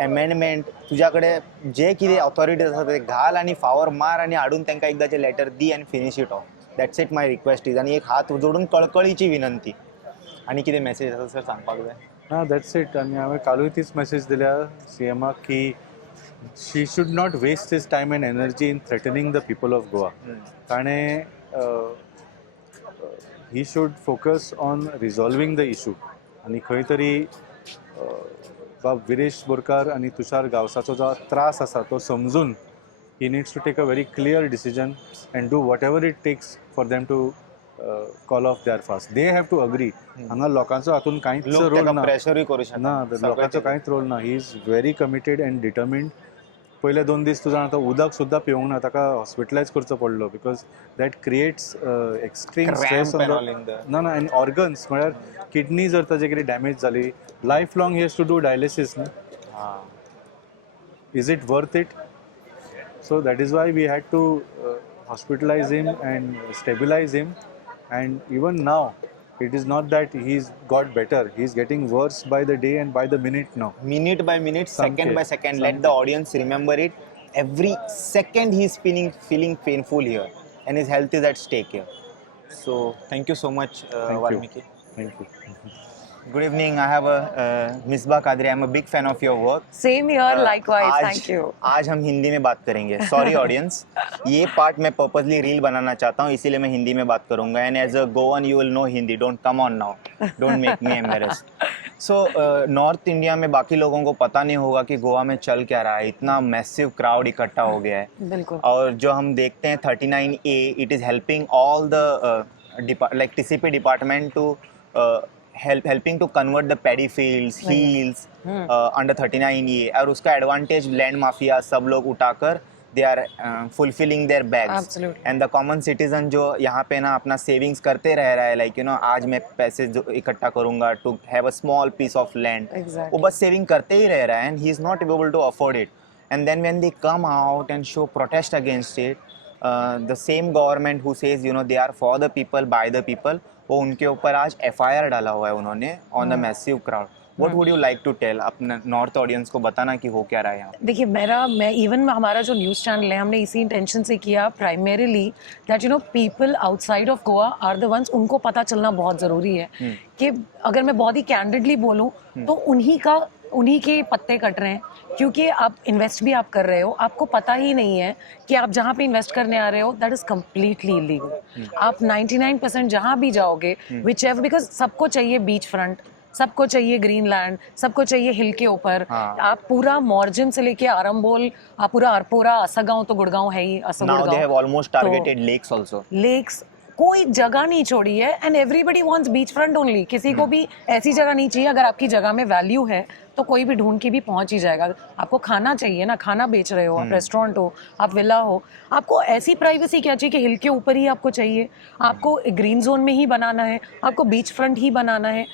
amendment. तुज्या कडेन जे कितें ऑथॉरिटीज आसा ते घाल आणि फावर मार आणि हाडून तांकां एकदांचे लेटर दी and finish it off. That's it my request is. आणि एक हात जोडून कळकळीची विनंती. आणि कितें मेसेज आसा सर सांगपाक जाय? ना दॅट्स इट. आणि हांवें कालूय तीच मेसेज दिल्या सीएमाक की she should not waste his time and energy in threatening the people of Goa. ताणें he should focus on resolving the issue. आणि खंय तरी बाब विरेश बोरकार आणि तुषार गावसाचो जो त्रास आसा तो समजून he needs to take a very clear decision and do whatever it takes for them to call off their fast. They have to agree. हांगा लोकांचो हातून कांयच रोल ना. प्रेशरूय करू शकता ना लोकांचो कांयच रोल ना. He is very committed end determined. पयले 2 दीस तूं जाणा उदक सुद्दां पिवंक ना. ताका हॉस्पिटलायज करचो पडलो because that creates extreme stress on ना ना. आनी ऑर्गन्स म्हळ्यार किडनी जर ताजे कितें डॅमेज जाली life long he has to do dialysis न्ही. Is it worth it? So that is why we had to hospitalize him and stabilize him. And even now, it is not that he's got better. He's getting worse by the day and by the minute now. Minute by minute, second by second. Let the audience remember it. Every second he's feeling painful here, and his health is at stake here. So thank you so much, Valmiki. Thank you. Good evening. I have a Misbah Qadri. I'm a big fan of your work. Same here, likewise. आज- Thank you. आज हम हिंदी में बात करेंगे. सॉरी ऑडियंस, ये पार्ट मैं पर्पसली रील बनाना चाहता हूँ इसीलिए मैं हिंदी में बात करूंगा. And as a Goan you will know Hindi. Don't come on now. Don't make me embarrassed. So north India में बाकी लोगों को पता नहीं होगा कि गोवा में चल क्या रहा है. इतना मैसिव क्राउड इकट्ठा हो गया है. बिल्कुल. और जो हम देखते हैं 39A, it is helping all the like TCP department to helping to convert the paddy fields, hills under 39A. और उसका एडवांटेज लैंड माफिया सब लोग उठाकर they are fulfilling their bags. Absolutely. And the common citizen जो यहाँ पे ना अपना सेविंग्स करते रह रहा है लाइक यू नो आज मैं पैसे जो इकट्ठा करूँगा to have a small piece of land. Exactly. वो बस सेविंग करते ही रह रहा है and he is not able to afford it. And then when they come out and show protest against it, the same government who says you know they are for the people by the people, वो उनके ऊपर आज FIR डाला हुआ है उन्होंने on the massive crowd. What would you like to tail अपने नॉर्थ ऑडियंस को बताना कि हो क्या रहा है यहाँ? देखिए मैं इवन हमारा जो न्यूज़ चैनल है हमने इसी इंटेंशन से किया primarily that you know people outside of Goa are the ones. उनको पता चलना बहुत ज़रूरी है कि अगर मैं बहुत ही कैंडिडली बोलूँ तो उन्हीं के पत्ते कट रहे हैं. क्योंकि आप इन्वेस्ट भी आप कर रहे हो, आपको पता ही नहीं है कि आप जहाँ पे इन्वेस्ट करने आ रहे हो दैट इज़ कम्प्लीटली इलीगल. आप 99% जहाँ भी जाओगे विच एवर, बिकॉज सबको चाहिए बीच फ्रंट, सबको चाहिए ग्रीन लैंड, सबको चाहिए हिल के ऊपर. आप पूरा मॉर्जिन से लेके आरंबोल, आप पूरा असगांव तो गुड़गांव है ही. Now they have almost targeted lakes also. लेक्स कोई जगह नहीं छोड़ी है end everybody wants beach front only. किसी को भी ऐसी जगह नहीं चाहिए. अगर आपकी जगह में वैल्यू है तो कोई भी ढूंढ के भी पहुंच ही जाएगा. आपको खाना चाहिए ना, खाना बेच रहे हो आप, रेस्टोरेंट हो आप, विला हो, आपको ऐसी प्राइवेसी क्या चाहिए कि हिल के ऊपर ही आपको चाहिए, आपको ग्रीन जोन में ही बनाना है, आपको बीच फ्रंट ही बनाना है.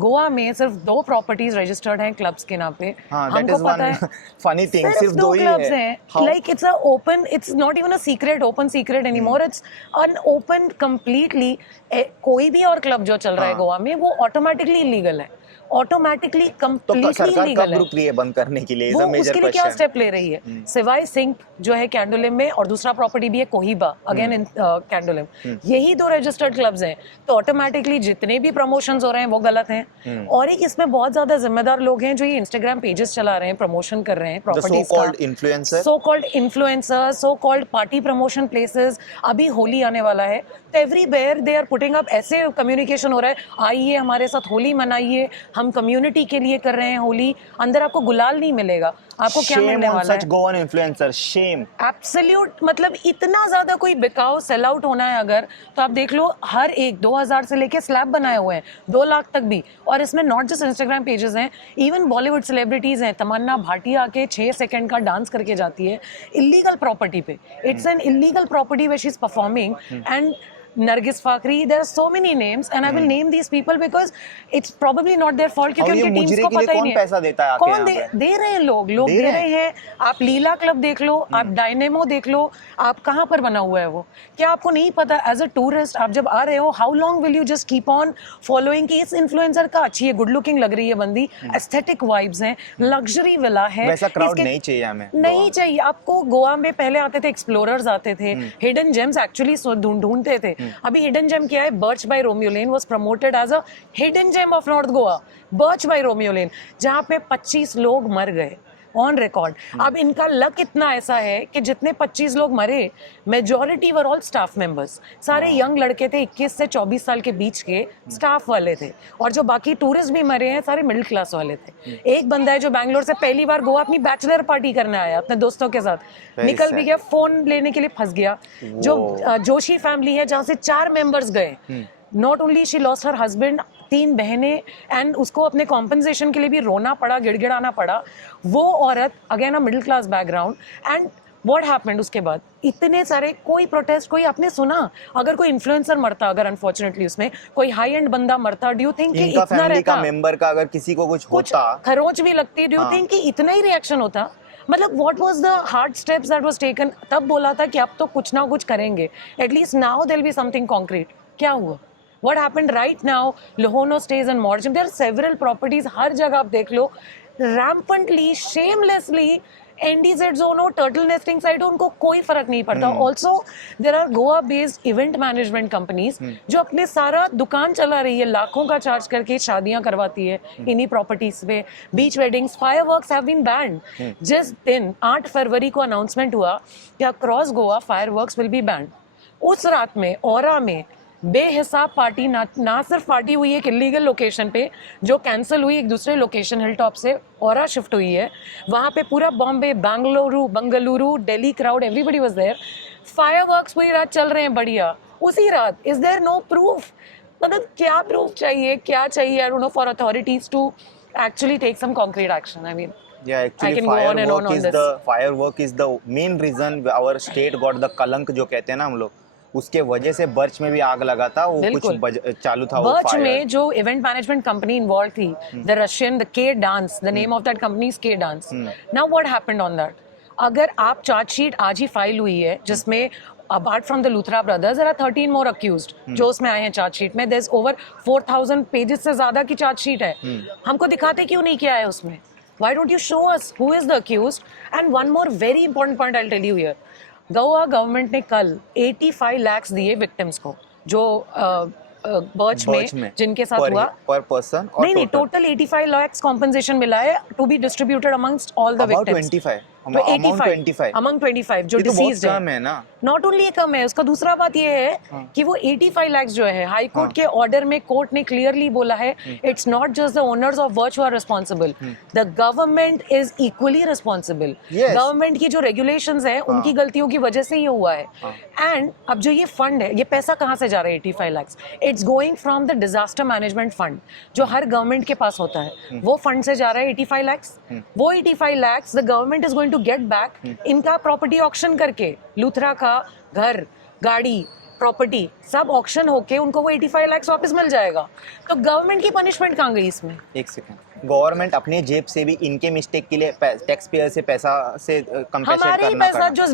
गोवा में सिर्फ 2 प्रॉपर्टीज रजिस्टर्ड हैं क्लब्स के नाम पे। हाँ, that हमको is पता one है funny thing, सिर्फ सिर्फ 2 दो ही क्लब्स है। हैं। How? Like it's a open, it's not even a secret open secret anymore, it's an open completely. कोई भी और क्लब जो चल रहा है हाँ। गोवा में वो ऑटोमेटिकली इलीगल है, ऑटोमेटिकली तो कंप्लीटली सरकार इलीगल कब है। रुक रही है बंद करने के लिए? वो इज अ मेजर उसके लिए क्या क्वेश्चन। स्टेप ले रही है? सिवाय सिंक जो है कैंडोलिम में, और दूसरा प्रॉपर्टी भी है कोहिबा अगेन इन कैंडोलिम, यही 2 रजिस्टर्ड क्लब्स हैं। तो ऑटोमेटिकली जितने भी प्रमोशंस हो रहे हैं वो गलत हैं। और एक इसमें बहुत ज्यादा जिम्मेदार लोग हैं जो ये इंस्टाग्राम पेजेस चला रहे हैं, प्रमोशन कर रहे हैं प्रॉपर्टीज का। Influencer, so called influencer, so called party promotion places. अभी होली आने वाला है तो everywhere they are putting up, ऐसे कम्युनिकेशन हो रहा है, आइए हमारे साथ होली मनाइए, हम कम्युनिटी के लिए कर रहे हैं होली। अंदर आपको गुलाल नहीं मिलेगा, आपको क्या मिलने वाला है? सच गोवन इन्फ्लुएंसर, शेम। एब्सोल्यूट, मतलब इतना ज्यादा कोई बिकाऊ सेल आउट होना है अगर, तो आप देख लो हर एक 2000 से लेके स्लैब बनाए हुए हैं 2 लाख तक भी। और इसमें नॉट जस्ट इंस्टाग्राम पेजेस हैं, इवन बॉलीवुड सेलिब्रिटीज हैं। तमन्ना भाटिया आके 6 सेकंड का डांस करके जाती है इलीगल प्रॉपर्टी पे। It's an illegal property where she is performing. And Nargis Fakhri, there are so many names and I will name these people because it's probably not their fault, क्योंकि उनकी टीम्स को पता ही नहीं है पैसा देता है, कौन दे रहे हैं। लोग दे रहे हैं। आप लीला क्लब देख लो, आप डायनेमो देख लो, आप कहाँ पर बना हुआ है वो? क्या आपको नहीं पता? एज अ टूरिस्ट आप जब आ रहे हो, how long will you just keep on following कि इस इन्फ्लुएंसर का अच्छी है, गुड लुकिंग लग रही है बंदी, एस्थेटिक वाइब्स हैं, लग्जरी विला है, वैसा क्राउड नहीं चाहिए हमें। नहीं चाहिए आपको। गोवा में पहले आते थे एक्सप्लोरर्स आते थे, हिडन जेम्स एक्चुअली ढूंढते थे। अभी हिडन जेम क्या है? Birch by Romeo Lane was promoted as a hidden gem of north Goa, Birch by Romeo Lane, जहां पे 25 लोग मर गए ऑन रिकॉर्ड। अब इनका लक इतना ऐसा है कि जितने 25 लोग मरे, majority were all staff members, सारे यंग लड़के थे, 21 से 24 साल के बीच के स्टाफ वाले थे। और जो बाकी टूरिस्ट भी मरे हैं सारे मिडिल क्लास वाले थे। एक बंदा है जो बैंगलोर से पहली बार गोवा अपनी बैचलर पार्टी करने आया अपने दोस्तों के साथ, निकल भी गया, फोन लेने के लिए फंस गया। जो जोशी फैमिली है जहाँ से 4 मेंबर्स गए, not only she lost her husband, 3 बहनें, एंड उसको अपने कॉम्पनसेशन के लिए भी रोना पड़ा, गिड़गिड़ाना पड़ा। वो औरत again a middle class background, end what happened उसके बाद? इतने सारे, कोई प्रोटेस्ट, कोई आपने सुना? अगर कोई इन्फ्लुएंसर मरता, अगर अनफॉर्चुनेटली उसमें कोई हाई एंड बंदा मरता, डू यू थिंक कि इनका इतना फैमिली का रहता? मेंबर का अगर किसी को कुछ होता, खरोच भी लगती, डू यू थिंक कि इतना ही रिएक्शन होता? मतलब व्हाट वाज द हार्ड स्टेप्स दैट वाज टेकन? तब बोला था कि अब तो कुछ ना कुछ करेंगे, at least now there will be something concrete. क्या हुआ? What happened right now? Lohono stays and Morjam. There are several properties. हर जगह आप देख low, rampantly, shamelessly, NDZ zone हो, turtle nesting site हो, उनको कोई फर्क नहीं पड़ता। Also, there are Goa-based event management companies जो अपने सारा दुकान चला रही है, लाखों का चार्ज करके शादियां करवाती है इन्हीं प्रॉपर्टीज पे। Beach weddings, fireworks have been banned. जिस दिन 8 फरवरी को अनाउंसमेंट हुआ कि across Goa fireworks will be banned, उस रात में औरा में बेहिसाब पार्टी ना सिर्फ पार्टी हुई है एक इलीगल लोकेशन पे जो कैंसिल हुई, एक दूसरे लोकेशन हिल टॉप से औरा शिफ्ट हुई है, वहाँ पे पूरा Bombay, Bengaluru, Delhi crowd, everybody was there. Fireworks पूरी रात चल रहे हैं बढ़िया, उसी रात। Is there no proof? मतलब क्या प्रूफ चाहिए, क्या चाहिए? I don't know, for authorities to actually take some concrete action. I mean, Yeah, actually firework is the main reason our state got the कलंक जो कहते हैं ना हम लोग, उसके वजह से बर्च में भी आग लगा था। वो कुछ चालू था, बर्च में जो इवेंट मैनेजमेंट कंपनी इन्वॉल्व थी, the Russian, the K dance, the name of that company is K dance. Now what happened on that? अगर आप चार्जशीट आज ही फाइल हुई है जिसमें apart from the Luthra brothers there are 13 more accused जो उसमें आए हैं चार्जशीट में। देयर इज ओवर 4000 पेजेस से ज्यादा की चार्जशीट है। हमको दिखाते क्यों नहीं किया है उसमें? Why don't you show us who is the accused? And one more very important point I'll tell you here. Goa government ने कल 85 lakhs दिए विक्टिम्स को जो बर्च में जिनके साथ हुआ पर पर्सन। नहीं, टोटल 85 lakhs कॉम्पनसेशन मिला है to be distributed amongst all the victims. 25 among 25 जो डिसीज्ड है ना। नॉट ओनली कम है, उसका दूसरा बात ये है कि वो 85 lakhs जो है, हाई कोर्ट के ऑर्डर में कोर्ट ने क्लियरली बोला है it's not just the owners of Birch who are responsible, the government is equally responsible. Government की जो रेगुलेशंस है उनकी गलतियों की वजह से ये हुआ है। एंड अब जो ये फंड है, ये पैसा कहाँ से जा रहा है 85 lakhs? It's going from the disaster management fund जो हर गवर्नमेंट के पास होता है, वो फंड से जा रहा है 85 lakhs। वो 85 lakhs the government is going to get back इनका प्रॉपर्टी ऑक्शन करके। लूथरा का घर, गाड़ी, प्रॉपर्टी सब ऑक्शन होके उनको वो 85 लाख वापस मिल जाएगा। तो गवर्नमेंट की पनिशमेंट कहाँ गई इसमें? एक सेकंड, गवर्नमेंट अपने जेब से भी इनके मिस्टेक के लिए टैक्स पेयर से पैसा से कंपेंसेट हमारे ही करना पैसा जो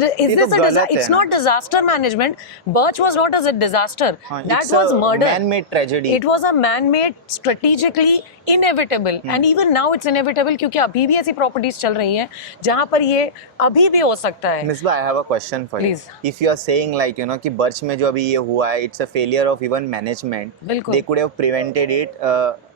it's not disaster management. Birch वाज नॉट अ डिजास्टर, दैट वाज murder, man made tragedy. It was a man made strategically inevitable end even now it's inevitable, क्योंकि अभी भी ऐसी प्रॉपर्टीज चल रही हैं जहां पर ये अभी भी हो सकता है। Misbah, I have a question for you. If you are saying like you know कि बर्च में जो अभी ये हुआ है it's a failure of even management, they could have prevented it.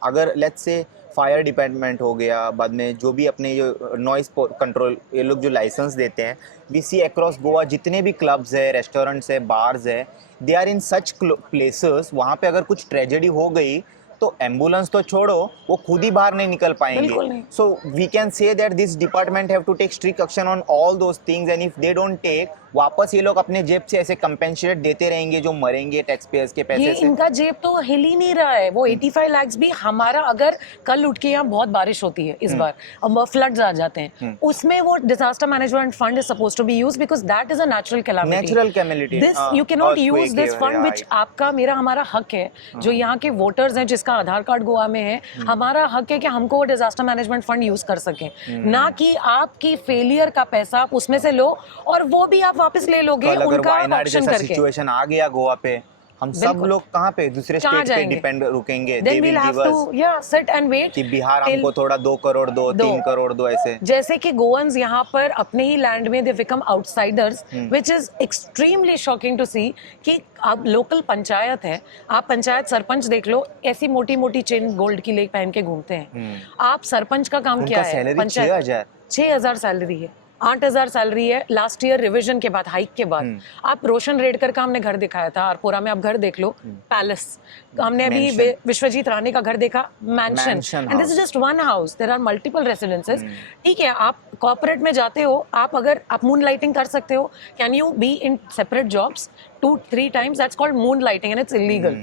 अगर लेट्स से फायर डिपार्टमेंट हो गया, बाद में जो भी अपने जो नॉइस कंट्रोल ये लोग जो लाइसेंस देते हैं, वी सी अक्रॉस गोवा जितने भी क्लब्स है, रेस्टोरेंट्स है, बार्स है, they are in such places, वहाँ पे अगर कुछ ट्रेजेडी हो गई तो एम्बुलेंस तो छोड़ो, वो खुद ही बाहर नहीं निकल पाएंगे। So we can say that this department have to take strict action on all those things, and if they don't take, वापस ये लोग अपने जेब से ऐसे कंपेंसेट देते रहेंगे जो मरेंगे टैक्स पेयर्स के पैसे से। इनका जेब तो हिल ही नहीं रहा है। वो 85 लाख भी हमारा, अगर कल उठ के यहाँ बहुत बारिश होती है इस बार और फ्लड्स आ जाते हैं, उसमें वो disaster management fund is supposed to be used because that is a natural calamity. This you can not use this fund which आपका मेरा हमारा हक है, जो यहाँ के वोटर्स हैं जिसका आधार कार्ड गोवा में है, हमारा हक है कि हमको वो डिजास्टर मैनेजमेंट फंड यूज कर सकें, ना कि आपकी फेलियर का पैसा आप उसमें से लो और वो भी आप वापस ले लोगे उनका ऑप्शन करके। सिचुएशन आ गया गोवा पे, हम सब लोग कहाँ पे दूसरे स्टेट पे डिपेंड रुकेंगे? They will give us sit and wait कि बिहार हमको थोड़ा 2 करोड़ दो, 3 करोड़ दो, ऐसे। जैसे कि गोवंस यहाँ पर अपने ही लैंड में they become outsiders, which is extremely shocking to see कि आप लोकल पंचायत है, आप पंचायत सरपंच देख लो, ऐसी मोटी मोटी चेन गोल्ड की लेक पहन के घूमते हैं। आप सरपंच का काम क्या है? पंचायत 6,000 सैलरी है, 8,000 सैलरी है लास्ट ईयर रिविजन के बाद, हाइक के बाद। आप रोशन रेडकर का हमने घर दिखाया था आरपोरा में, आप घर देख लो, पैलेस। हमने अभी विश्वजीत राणे का घर देखा, mansion, and this is just one house, there are multiple residences. ठीक है, आप कॉर्पोरेट में जाते हो, आप मून लाइटिंग कर सकते हो, can you be in separate jobs 2-3 times, that's called moon lighting end it's illegal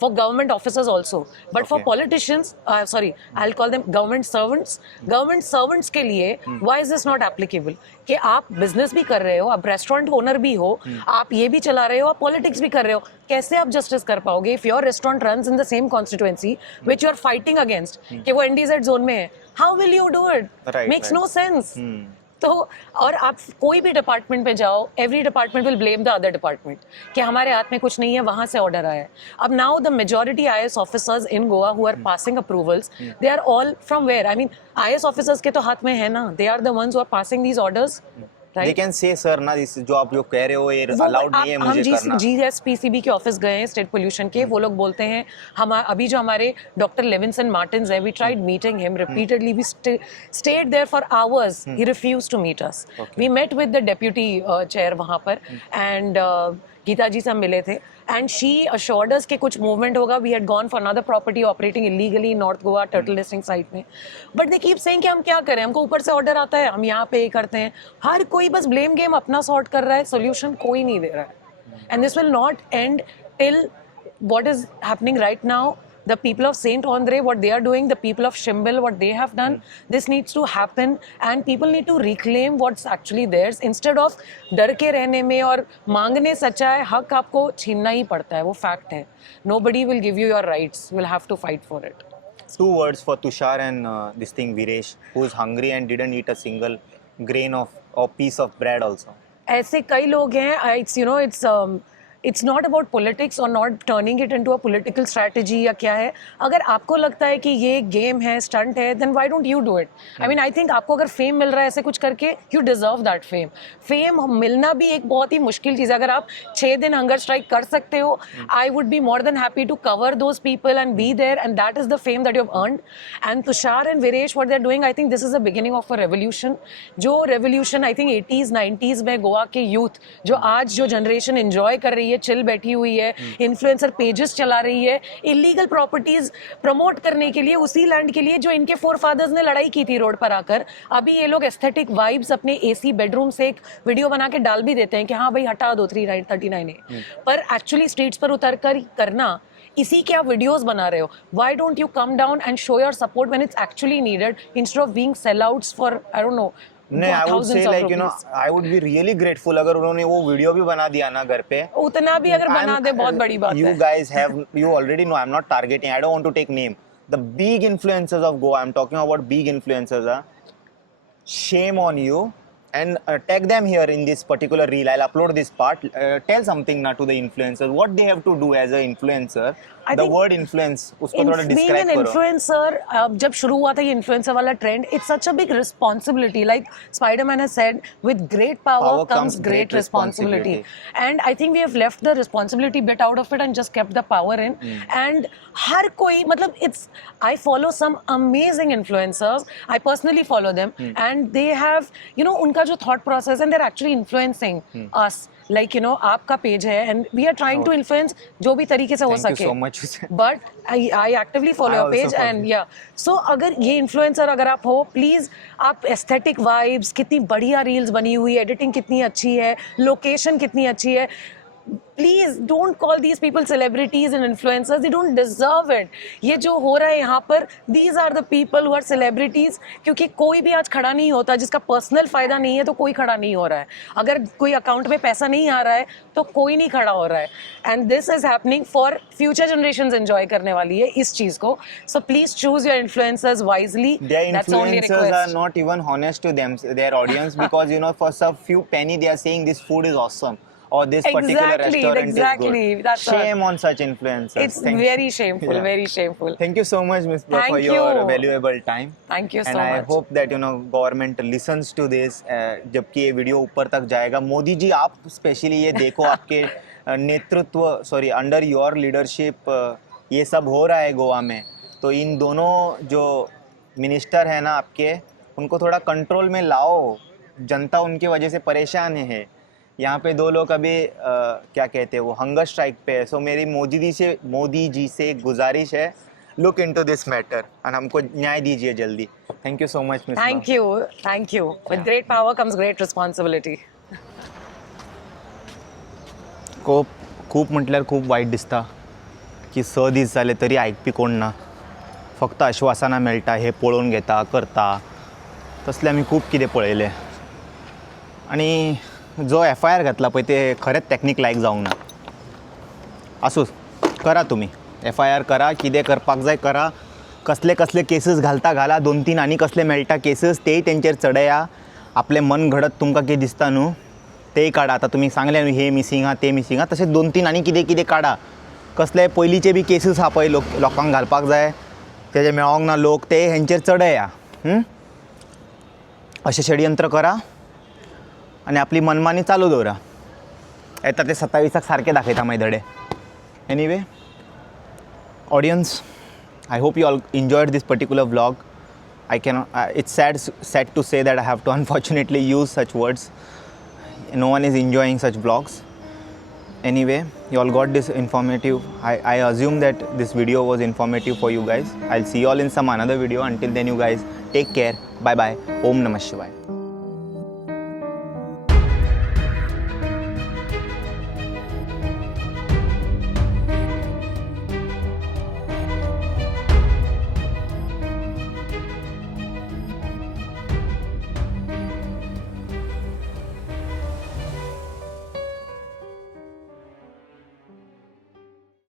for government officers also, but for politicians, sorry, I'll call them government servants के लिए why is this not applicable? कि आप बिजनेस भी कर रहे हो, आप रेस्टोरेंट ओनर भी हो, आप ये भी चला रहे हो, आप पॉलिटिक्स भी कर रहे हो, कैसे आप जस्टिस कर पाओगे if your restaurant runs in the same constituency which you are fighting against, कि वो NDZ zone में है? How will you do it? Makes no sense. तो और आप कोई भी डिपार्टमेंट पे जाओ, every department will blame the other department कि हमारे हाथ में कुछ नहीं है, वहां से ऑर्डर आया है। अब now the majority IAS officers in Goa who are passing approvals, they are all from where? I mean IAS officers के तो हाथ में है ना, they are the ones who are passing these orders. They can say sir ना, जो आप जो कह रहे हो ये अलाउड नहीं है मुझे करना। हम GSPCB के ऑफिस गए हैं स्टेट पोल्यूशन के, वो लोग बोलते हैं हम अभी जो हमारे डॉक्टर लेविंसन मार्टिन्स है, we tried meeting him repeatedly, we stayed there for hours, he refused to meet us. We met with the deputy chair वहां पर, एंड गीता जी से हम मिले थे, एंड शी assured us कि कुछ मूवमेंट होगा। We had gone for another property operating illegally in north Goa turtle listing site में, बट दे कीप सेइंग कि हम क्या करें, हमको ऊपर से ऑर्डर आता है, हम यहाँ पे ये करते हैं। हर कोई बस ब्लेम गेम अपना सॉर्ट कर रहा है, सोल्यूशन कोई नहीं दे रहा है, end this will not end till what is happening right now. The people of Saint Andre, what they are doing, the people of Shimbil, what they have done, this needs to happen, and people need to reclaim what's actually theirs instead of डर के रहने में और मांगने। सच्चा है, हक आपको छीनना ही पड़ता है, वो फैक्ट है। Nobody will give you your rights, we'll have to fight for it. 2 words for Tushar and this thing Viresh, who is hungry and didn't eat a single grain of or piece of bread also. ऐसे कई लोग हैं, it's not about politics or not turning it into a political strategy या क्या है। अगर आपको लगता है कि ये गेम है, स्टंट है, then why don't you do it? I mean, I think आपको अगर फेम मिल रहा है ऐसे कुछ करके, you deserve that fame. Fame मिलना भी एक बहुत ही मुश्किल चीज़ है। अगर आप 6 दिन हंगर स्ट्राइक कर सकते हो, I would be more than happy to cover those people and be there, and that is the fame that you have earned. And Tushar and Viresh, what they're doing, I think this is the beginning of a revolution. जो revolution I think 80s 90s में गोवा के यूथ जो आज जो जनरेशन एंजॉय कर रही है, चिल बैठी हुई है, इन्फ्लुएंसर पेजेस चला रही है, इलीगल प्रॉपर्टीज प्रमोट करने के लिए, उसी लैंड के लिए जो इनके फोरफादर्स ने लड़ाई की थी रोड पर आकर। अभी ये लोग एस्थेटिक वाइब्स अपने AC बेडरूम से एक वीडियो बना के डाल भी देते हैं कि हाँ भाई हटा दो 339A, पर एक्चुअली स्ट्रीट्स पर उतर कर करना, इसी के आप वीडियोस बना रहे हो। Why don't you come down and show your support when it's actually needed instead of being sellouts for I don't know नहीं, I would thousands say of like rupees. I would be really grateful अगर उन्होंने वो वीडियो भी बना दिया ना घर पे. उतना भी अगर बना दे बहुत बड़ी बात You है. guys have, you already know, I'm not targeting, I don't want to take name. The big influencers of Goa, I'm talking about big influencers. Shame on you. And tag them here in this particular reel. I'll upload this part. Tell something now to the influencers. What they have to do as an influencer. I The think word influence. उसको थोड़ा being describe an करो. influencer, जब शुरू हुआ था ये influencer वाला trend, it's such a big responsibility. Like Spider-Man has said, with great power comes great responsibility. And I think we have left the responsibility bit out of it and just kept the power in. And हर कोई मतलब it's, I follow some amazing influencers. I personally follow them, and they have, you know, उनका जो thought process, and they're actually influencing us. Like, you know, आपका पेज है and we are trying to influence जो भी तरीके से हो Thank you सके. so much. But I actively follow I your also page follow. and yeah. So अगर ये influencer अगर आप हो, please आप aesthetic vibes, कितनी बढ़िया reels बनी हुई है, editing कितनी अच्छी है, location कितनी अच्छी है. Please don't call these people celebrities and influencers. They don't deserve it. ये जो हो रहा है यहाँ पर, these are the people who are celebrities. क्योंकि कोई भी आज खड़ा नहीं होता जिसका personal फायदा नहीं है, तो कोई खड़ा नहीं हो रहा है. अगर कोई अकाउंट में पैसा नहीं आ रहा है तो कोई नहीं खड़ा हो रहा है. And this is happening for future generations enjoy करने वाली है इस चीज को. So please choose your influencers wisely. Their That's only influencers are request. not even honest to them, their audience, because you know, for some few penny they are saying this food is awesome or this particular Exactly, restaurant exactly. is good. That's Shame on such influencers. It's very shameful, Yeah. very shameful. Thank you so much, Ms. Bra, for Thank your you. valuable time. Thank you And so I much. hope that you know government listens to this. जबकि ये वीडियो ऊपर तक जाएगा, मोदी जी आप स्पेशली ये देखो, आपके नेतृत्व सॉरी अंडर योर लीडरशिप ये सब हो रहा है गोवा में, तो इन दोनों जो मिनिस्टर है ना आपके, उनको थोड़ा कंट्रोल में लाओ. जनता उनकी वजह से परेशान है. यहाँ पे 2 लोग अभी क्या कहते हैं वो हंगर स्ट्राइक पे है. सो मेरी मोदी जी से गुजारिश है, लुक इनटू दिस मैटर और हमको न्याय दीजिए जल्दी. Thank you so much miss. Thank you, thank you. With great power comes great responsibility. खूप म्हटल्यार खूप वाईट दिसता की 6 दीस जाले तरी आयकपी कोण ना. फक्त आश्वासनां मेळटा, हे पळोवन घेता करता, तसले आमी खूब कितें पळयलें. आनी जो FIR घातला पळय ते खरेंच टॅक्नीक लायक जावंक ना. आसूं करा तुमी FIR करा, कितें करपाक जाय करा. कसले कसले केसीस घाला, 2-3 आनी कसले मेळटा केसीस तेय तेंचेर चडया. आपलें मन घडत तुमकां कितें दिसता न्हू तेय काडा. आतां तुमी सांगलें न्हू हे मिसींग आहा ते मिसींग आहा, तशें 2-3 आनी कितें काडा. कसले पयलींचे बी केसीस आहा पळय लोकांक घालपाक जाय तेजे मेळोंक ना लोक, ते हेंचेर चडया. अशें षडयंत्र करा आनी आपली मनमानी चालू दवरा. येता ते 27 सारके दाखयता मागीर धडे. Anyway audience, I hope you all enjoyed this particular vlog. I cannot. It's sad to say that I have to unfortunately use such words. No one is enjoying such vlogs. Anyway, you all got this informative. I assume that this video was informative for you guys. I'll see you all in some another video. Until then, you guys take care. Bye bye. Om Namah Shivaya.